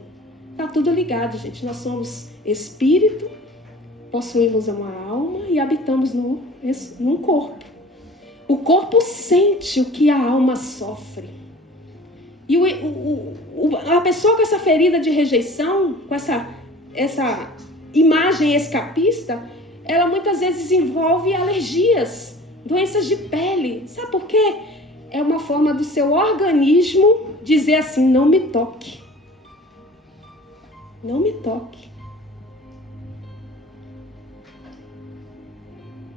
Está tudo ligado, gente. Nós somos espírito, possuímos uma alma e habitamos num corpo. O corpo sente o que a alma sofre. E a pessoa com essa ferida de rejeição, com essa imagem escapista, ela muitas vezes desenvolve alergias, doenças de pele. Sabe por quê? É uma forma do seu organismo dizer assim, não me toque. Não me toque.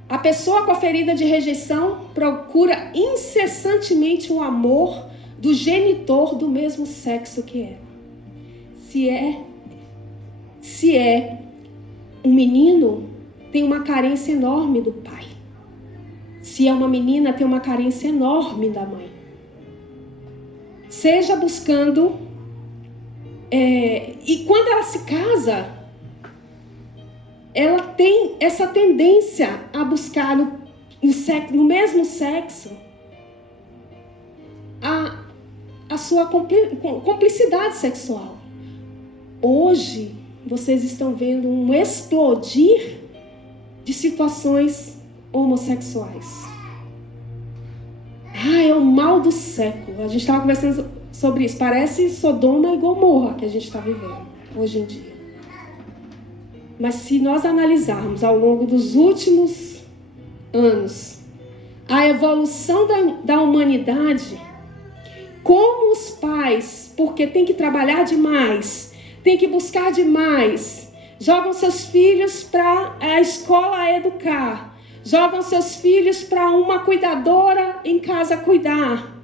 A pessoa com a ferida de rejeição procura incessantemente o amor do genitor do mesmo sexo que ela. Se é um menino, tem uma carência enorme do pai. Se é uma menina, tem uma carência enorme da mãe. Seja buscando... e quando ela se casa, ela tem essa tendência a buscar no mesmo sexo a sua cumplicidade sexual. Hoje, vocês estão vendo um explodir de situações homossexuais. É o mal do século. A gente estava conversando sobre isso. Parece Sodoma e Gomorra que a gente está vivendo hoje em dia. Mas se nós analisarmos ao longo dos últimos anos a evolução da humanidade, como os pais, porque tem que trabalhar demais, tem que buscar demais, jogam seus filhos para a escola educar, jogam seus filhos para uma cuidadora em casa cuidar,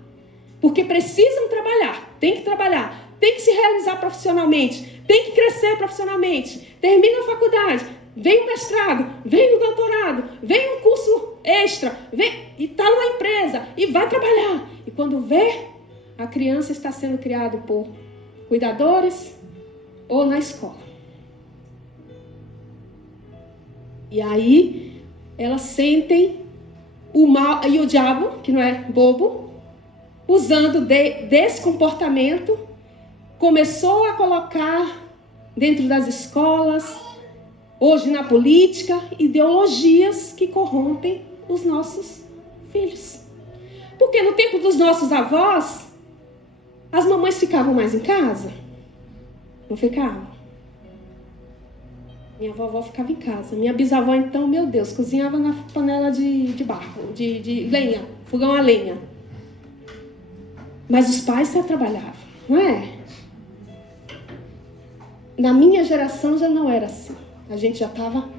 porque precisam trabalhar, tem que se realizar profissionalmente, tem que crescer profissionalmente, termina a faculdade, vem o mestrado, vem o doutorado, vem um curso extra, e está numa empresa, e vai trabalhar. E quando vê, a criança está sendo criada por cuidadores ou na escola. E aí, elas sentem o mal, e o diabo, que não é bobo, usando desse comportamento, começou a colocar dentro das escolas, hoje na política, ideologias que corrompem os nossos filhos. Porque no tempo dos nossos avós, as mamães ficavam mais em casa? Não ficavam? Minha vovó ficava em casa. Minha bisavó, então, meu Deus, cozinhava na panela de barro, de lenha, fogão a lenha. Mas os pais só trabalhavam, não é? Na minha geração já não era assim. A gente já estava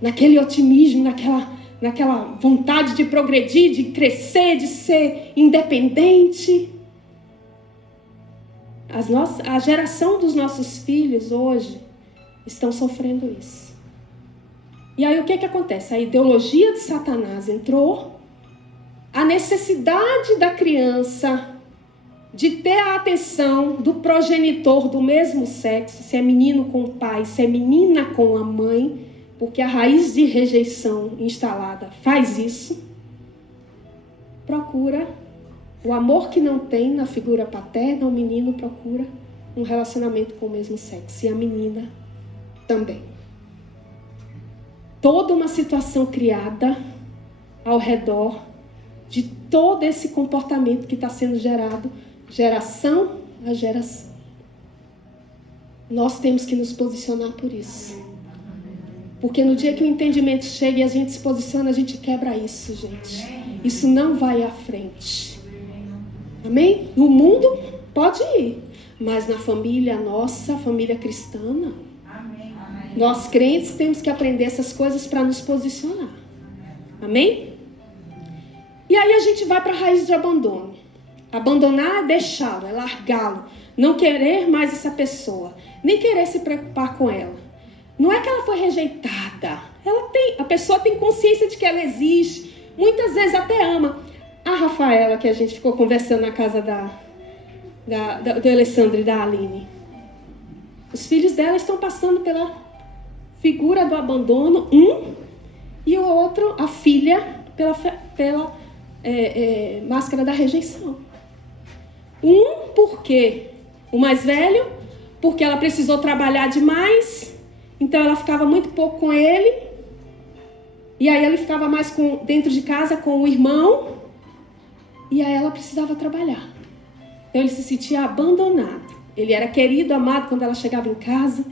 naquele otimismo, naquela vontade de progredir, de crescer, de ser independente. A geração dos nossos filhos hoje estão sofrendo isso. E aí o que acontece? A ideologia de Satanás entrou, a necessidade da criança de ter a atenção do progenitor do mesmo sexo, se é menino com o pai, se é menina com a mãe, porque a raiz de rejeição instalada faz isso, procura o amor que não tem na figura paterna. O menino procura um relacionamento com o mesmo sexo, e a menina também. Toda uma situação criada ao redor de todo esse comportamento que está sendo gerado, geração a geração. Nós temos que nos posicionar por isso. Porque no dia que o entendimento chega e a gente se posiciona, a gente quebra isso, gente. Isso não vai à frente. Amém? No mundo, pode ir. Mas na família nossa, família cristã, não. Nós crentes temos que aprender essas coisas para nos posicionar. Amém? E aí a gente vai para a raiz de abandono. Abandonar é deixá-lo, é largá-lo. Não querer mais essa pessoa. Nem querer se preocupar com ela. Não é que ela foi rejeitada. A pessoa tem consciência de que ela existe. Muitas vezes até ama. A Rafaela, que a gente ficou conversando na casa do Alessandro e da Aline. Os filhos dela estão passando pela figura do abandono, e o outro, a filha, pela máscara da rejeição. Porque o mais velho, porque ela precisou trabalhar demais, então ela ficava muito pouco com ele, e aí ele ficava mais dentro de casa com o irmão, e aí ela precisava trabalhar. Então ele se sentia abandonado. Ele era querido, amado quando ela chegava em casa.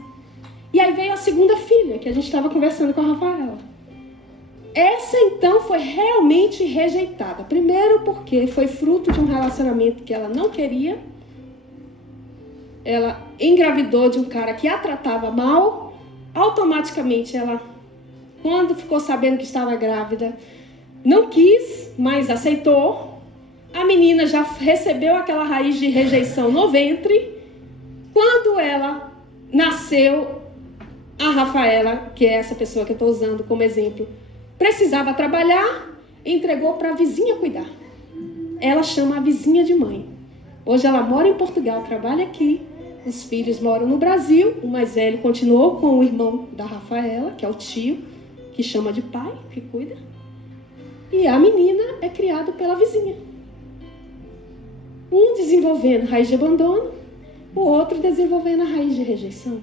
E aí veio a segunda filha, que a gente estava conversando com a Rafaela. Essa então foi realmente rejeitada. Primeiro porque foi fruto de um relacionamento que ela não queria. Ela engravidou de um cara que a tratava mal. Automaticamente ela, quando ficou sabendo que estava grávida, não quis, mas aceitou. A menina já recebeu aquela raiz de rejeição no ventre. Quando ela nasceu, a Rafaela, que é essa pessoa que eu estou usando como exemplo, precisava trabalhar, entregou para a vizinha cuidar. Ela chama a vizinha de mãe. Hoje ela mora em Portugal, trabalha aqui. Os filhos moram no Brasil. O mais velho continuou com o irmão da Rafaela, que é o tio, que chama de pai, que cuida. E a menina é criada pela vizinha. Um desenvolvendo raiz de abandono, o outro desenvolvendo a raiz de rejeição.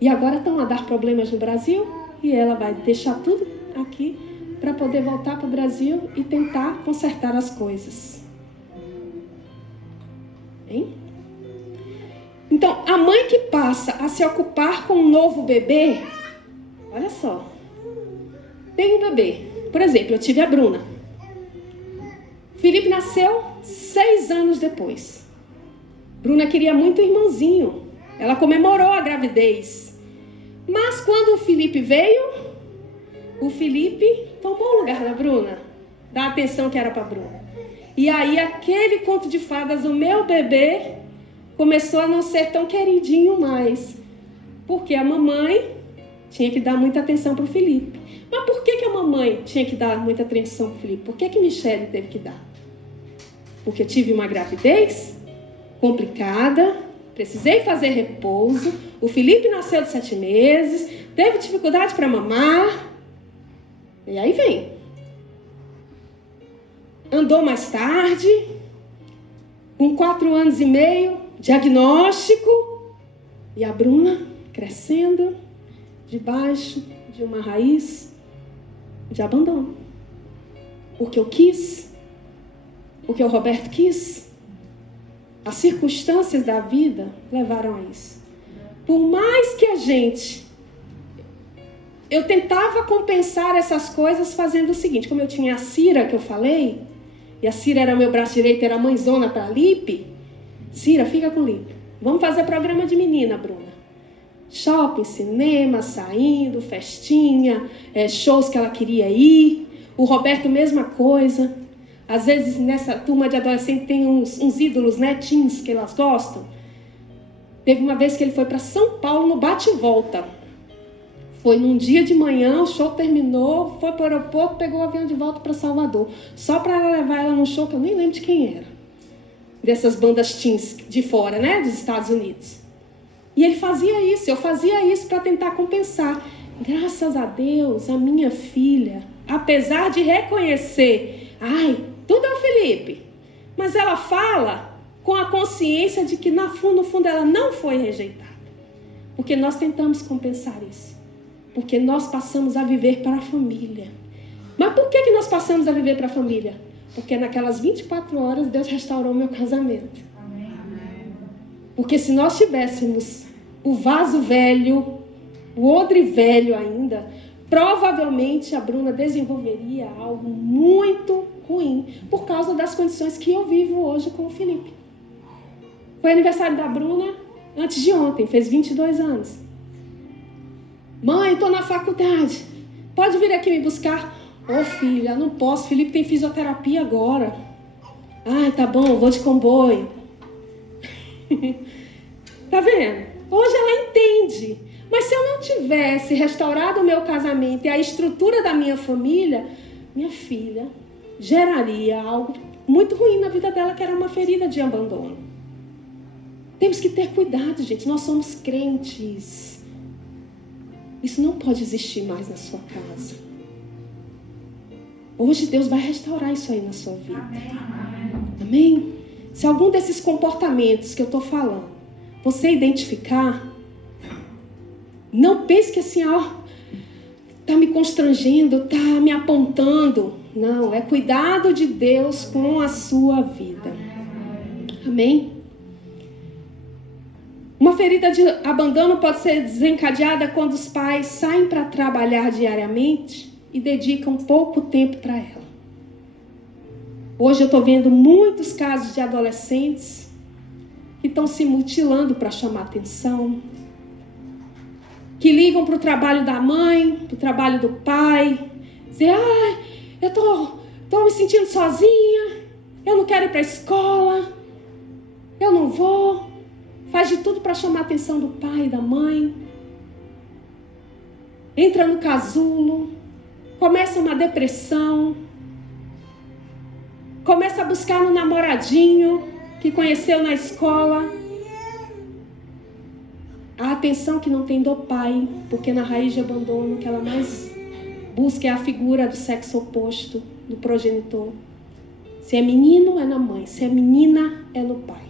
E agora estão a dar problemas no Brasil, e ela vai deixar tudo aqui para poder voltar para o Brasil e tentar consertar as coisas. Hein? Então, a mãe que passa a se ocupar com um novo bebê, olha só, tem um bebê. Por exemplo, eu tive a Bruna. Felipe nasceu 6 anos depois. Bruna queria muito o irmãozinho. Ela comemorou a gravidez. Mas quando o Felipe veio, o Felipe tomou o lugar da Bruna, da atenção que era para a Bruna. E aí aquele conto de fadas, o meu bebê, começou a não ser tão queridinho mais. Porque a mamãe tinha que dar muita atenção para o Felipe. Mas por que a mamãe tinha que dar muita atenção para o Felipe? Por que Michele teve que dar? Porque eu tive uma gravidez complicada, precisei fazer repouso, o Felipe nasceu de 7 meses, teve dificuldade para mamar, e aí vem. andou mais tarde, com 4 anos e meio, diagnóstico, e a Bruna crescendo debaixo de uma raiz de abandono. Porque eu quis, porque o Roberto quis. As circunstâncias da vida levaram a isso. Por mais que eu tentava compensar essas coisas fazendo o seguinte, como eu tinha a Cira, que eu falei, e a Cira era meu braço direito, era mãezona para a Lipe. Cira, fica com Lipe. Vamos fazer programa de menina, Bruna. Shopping, cinema, saindo, festinha, shows que ela queria ir. O Roberto, mesma coisa. Às vezes, nessa turma de adolescente, tem uns ídolos, né, teens, que elas gostam. Teve uma vez que ele foi para São Paulo no bate-volta. Foi num dia de manhã, o show terminou, foi para o aeroporto, pegou o avião de volta para Salvador. Só para levar ela num show que eu nem lembro de quem era. Dessas bandas teens de fora, né, dos Estados Unidos. E ele fazia isso, eu fazia isso para tentar compensar. Graças a Deus, a minha filha, apesar de reconhecer, tudo é o Felipe, mas ela fala com a consciência de que no fundo ela não foi rejeitada. Porque nós tentamos compensar isso. Porque nós passamos a viver para a família. Mas por que nós passamos a viver para a família? Porque naquelas 24 horas Deus restaurou meu casamento. Porque se nós tivéssemos o vaso velho, o odre velho ainda, provavelmente a Bruna desenvolveria algo muito ruim por causa das condições que eu vivo hoje com o Felipe. Foi aniversário da Bruna antes de ontem, fez 22 anos. Mãe, estou na faculdade, pode vir aqui me buscar? Ô filha, não posso, Felipe tem fisioterapia agora. Tá bom, vou de comboio. Tá vendo? Hoje ela entende. Mas se eu não tivesse restaurado o meu casamento e a estrutura da minha família, minha filha geraria algo muito ruim na vida dela, que era uma ferida de abandono. Temos que ter cuidado, gente. Nós somos crentes. Isso não pode existir mais na sua casa. Hoje Deus vai restaurar isso aí na sua vida. Amém? Se algum desses comportamentos que eu estou falando, você identificar, não pense que assim, está me constrangendo, está me apontando. Não, é cuidado de Deus com a sua vida. Amém? Uma ferida de abandono pode ser desencadeada quando os pais saem para trabalhar diariamente e dedicam pouco tempo para ela. Hoje eu estou vendo muitos casos de adolescentes que estão se mutilando para chamar atenção, que ligam para o trabalho da mãe, para o trabalho do pai, dizem, eu estou me sentindo sozinha, eu não quero ir para a escola, eu não vou. Faz de tudo para chamar a atenção do pai e da mãe. Entra no casulo, começa uma depressão, começa a buscar um namoradinho que conheceu na escola. A atenção que não tem do pai, porque na raiz de abandono que ela mais busca é a figura do sexo oposto, do progenitor. Se é menino, é na mãe. Se é menina, é no pai.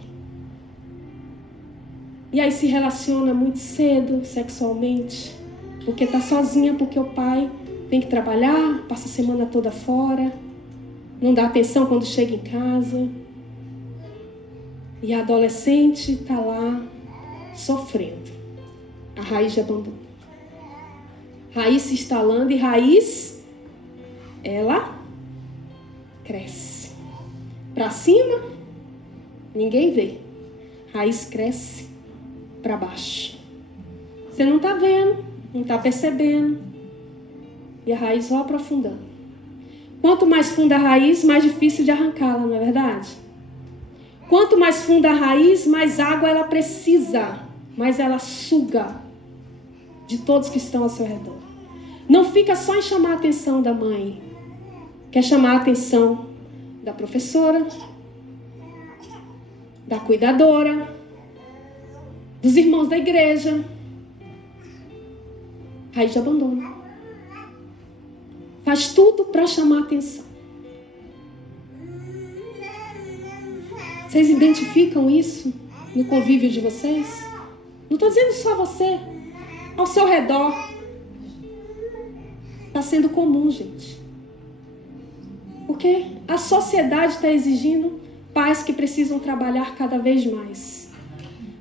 E aí se relaciona muito cedo, sexualmente, porque está sozinha, porque o pai tem que trabalhar, passa a semana toda fora, não dá atenção quando chega em casa. E a adolescente está lá sofrendo. A raiz de abandono. Raiz se instalando e raiz, ela cresce. Para cima, ninguém vê. Raiz cresce para baixo. Você não está vendo, não está percebendo. E a raiz vai aprofundando. Quanto mais funda a raiz, mais difícil de arrancá-la, não é verdade? Quanto mais funda a raiz, mais água ela precisa, mais ela suga de todos que estão ao seu redor. Não fica só em chamar a atenção da mãe. Quer chamar a atenção da professora, da cuidadora, dos irmãos da igreja. Raiz de abandono. Faz tudo para chamar a atenção. Vocês identificam isso no convívio de vocês? Não estou dizendo só você. Ao seu redor. Está sendo comum, gente. Porque a sociedade está exigindo pais que precisam trabalhar cada vez mais.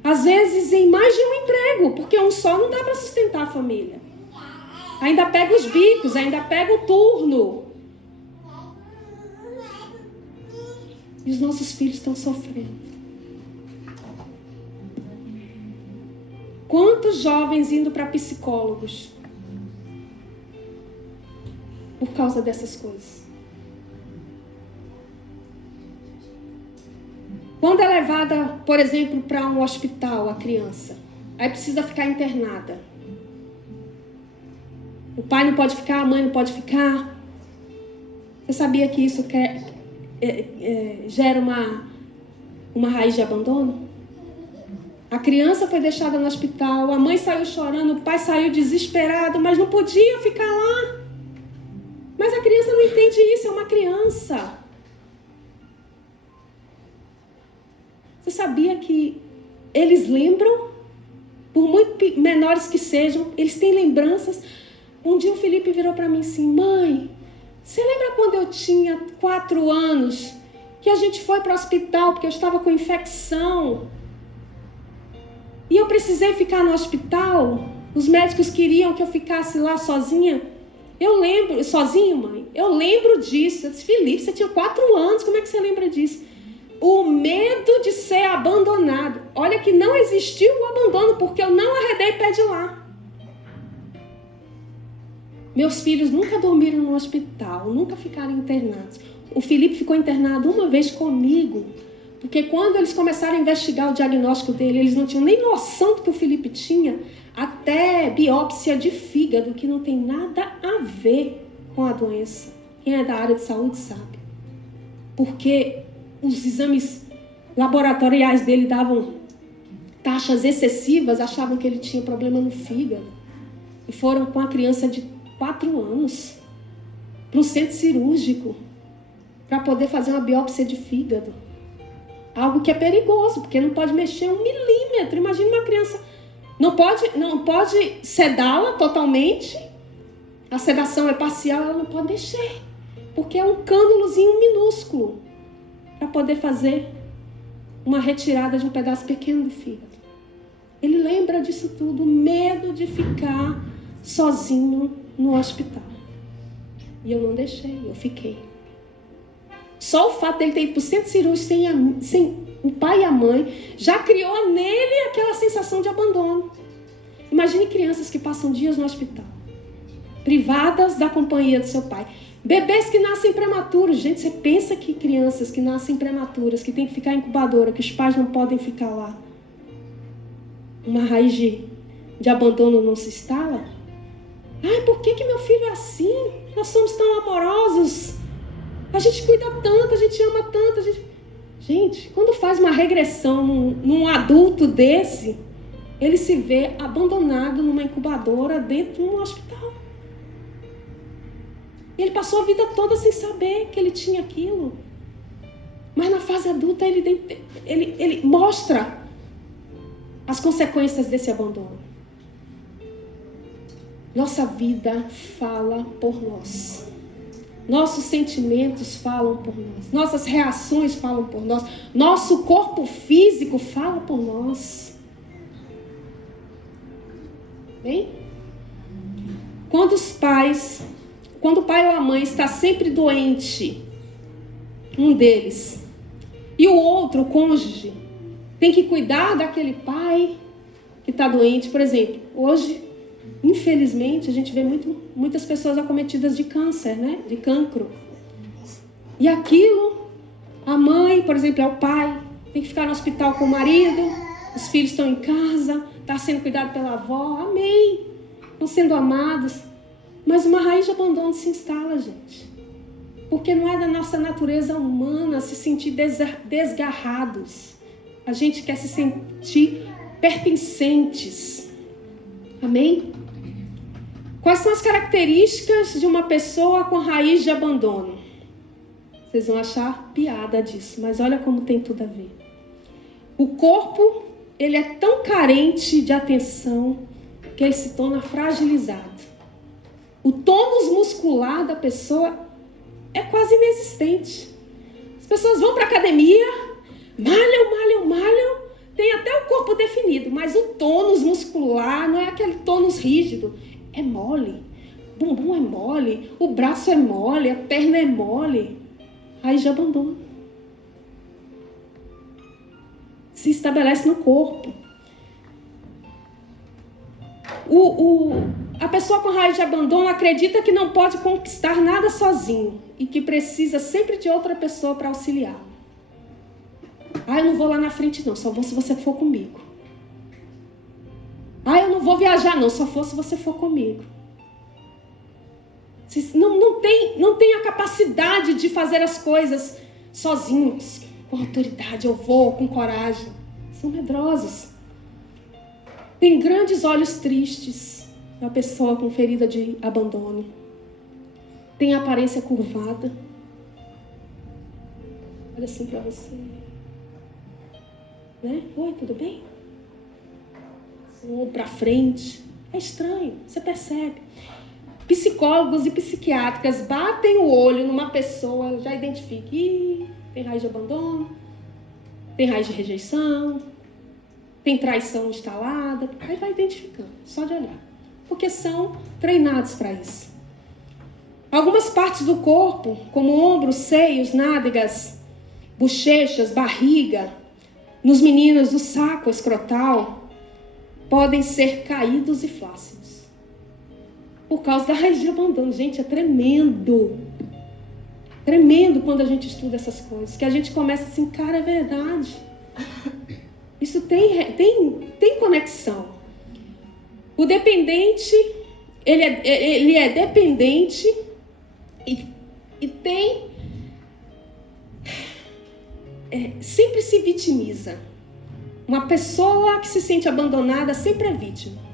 Às vezes em mais de um emprego, porque um só não dá para sustentar a família. Ainda pega os bicos, ainda pega o turno. E os nossos filhos estão sofrendo. Quantos jovens indo para psicólogos por causa dessas coisas? Quando é levada, por exemplo, para um hospital a criança, aí precisa ficar internada. O pai não pode ficar, a mãe não pode ficar. Você sabia que isso gera uma raiz de abandono? A criança foi deixada no hospital, a mãe saiu chorando, o pai saiu desesperado, mas não podia ficar lá. Mas a criança não entende isso, é uma criança. Você sabia que eles lembram, por muito menores que sejam, eles têm lembranças? Um dia o Felipe virou para mim assim: mãe, você lembra quando eu tinha 4 anos, que a gente foi para o hospital porque eu estava com infecção? E eu precisei ficar no hospital? Os médicos queriam que eu ficasse lá sozinha? Eu lembro, sozinho, mãe? Eu lembro disso. Eu disse: Felipe, você tinha 4 anos, como é que você lembra disso? O medo de ser abandonado. Olha que não existiu o abandono, porque eu não arredei pé de lá. Meus filhos nunca dormiram no hospital, nunca ficaram internados. O Felipe ficou internado uma vez comigo, porque quando eles começaram a investigar o diagnóstico dele, eles não tinham nem noção do que o Felipe tinha, até biópsia de fígado, que não tem nada a ver com a doença. Quem é da área de saúde sabe. Porque os exames laboratoriais dele davam taxas excessivas, achavam que ele tinha problema no fígado. E foram com a criança de 4 anos para um centro cirúrgico para poder fazer uma biópsia de fígado. Algo que é perigoso, porque não pode mexer 1 milímetro. Imagina uma criança, não pode sedá-la totalmente, a sedação é parcial, ela não pode mexer, porque é um cânulozinho minúsculo para poder fazer uma retirada de um pedaço pequeno do fígado. Ele lembra disso tudo, medo de ficar sozinho no hospital. E eu não deixei, eu fiquei. Só o fato dele ter ido para o centro cirúrgico sem o pai e a mãe já criou nele aquela sensação de abandono. Imagine crianças que passam dias no hospital, privadas da companhia do seu pai. Bebês que nascem prematuros. Gente, você pensa que crianças que nascem prematuras, que tem que ficar em incubadora, que os pais não podem ficar lá, uma raiz de abandono não se instala? Ai, por que meu filho é assim? Nós somos tão amorosos. A gente cuida tanto, a gente ama tanto. Gente, quando faz uma regressão num adulto desse, ele se vê abandonado numa incubadora dentro de um hospital. E ele passou a vida toda sem saber que ele tinha aquilo. Mas na fase adulta ele mostra as consequências desse abandono. Nossa vida fala por nós. Nossos sentimentos falam por nós. Nossas reações falam por nós. Nosso corpo físico fala por nós. Bem? Quando o pai ou a mãe está sempre doente, um deles, e o outro, o cônjuge, tem que cuidar daquele pai que está doente. Por exemplo, hoje, infelizmente, a gente vê muitas pessoas acometidas de câncer, né? De cancro. E aquilo, a mãe, por exemplo, é o pai, tem que ficar no hospital com o marido, os filhos estão em casa, está sendo cuidado pela avó, amém, estão sendo amados. Mas uma raiz de abandono se instala, gente. Porque não é da nossa natureza humana se sentir desgarrados. A gente quer se sentir pertencentes. Amém? Quais são as características de uma pessoa com raiz de abandono? Vocês vão achar piada disso, mas olha como tem tudo a ver. O corpo, ele é tão carente de atenção que ele se torna fragilizado. O tônus muscular da pessoa é quase inexistente. As pessoas vão para a academia, malham, tem até o corpo definido, mas o tônus muscular não é aquele tônus rígido, é mole. O bumbum é mole, o braço é mole, a perna é mole. Aí já abandona. Se estabelece no corpo. A pessoa com raiz de abandono acredita que não pode conquistar nada sozinho e que precisa sempre de outra pessoa para auxiliar. Eu não vou lá na frente não, só vou se você for comigo. Eu não vou viajar não, só vou se você for comigo. Não tem a capacidade de fazer as coisas sozinhos, com autoridade. Eu vou com coragem. São medrosos. Tem grandes olhos tristes. Uma pessoa com ferida de abandono. Tem aparência curvada. Olha assim para você. Né? Oi, tudo bem? Ou para frente. É estranho, você percebe. Psicólogos e psiquiatras batem o olho numa pessoa, já identifica. Tem raiz de abandono, tem raiz de rejeição, tem traição instalada. Aí vai identificando, só de olhar. Porque são treinados para isso. Algumas partes do corpo, como ombros, seios, nádegas, bochechas, barriga, nos meninos o saco escrotal, podem ser caídos e flácidos. Por causa da raiz de abandono. Gente, é tremendo. Tremendo quando a gente estuda essas coisas. Que a gente começa assim, cara, é verdade. Isso tem conexão. O dependente, ele é dependente e tem... sempre se vitimiza. Uma pessoa que se sente abandonada sempre é vítima.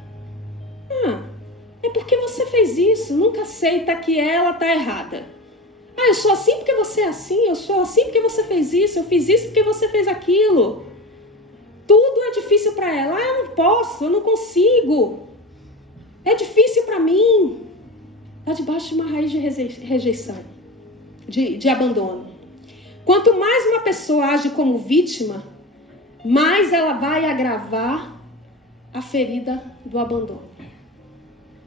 É porque você fez isso, nunca aceita que ela está errada. Eu sou assim porque você é assim, eu sou assim porque você fez isso, eu fiz isso porque você fez aquilo. Tudo é difícil para ela. Eu não posso, eu não consigo. É difícil para mim. Está debaixo de uma raiz de rejeição, de abandono. Quanto mais uma pessoa age como vítima, mais ela vai agravar a ferida do abandono.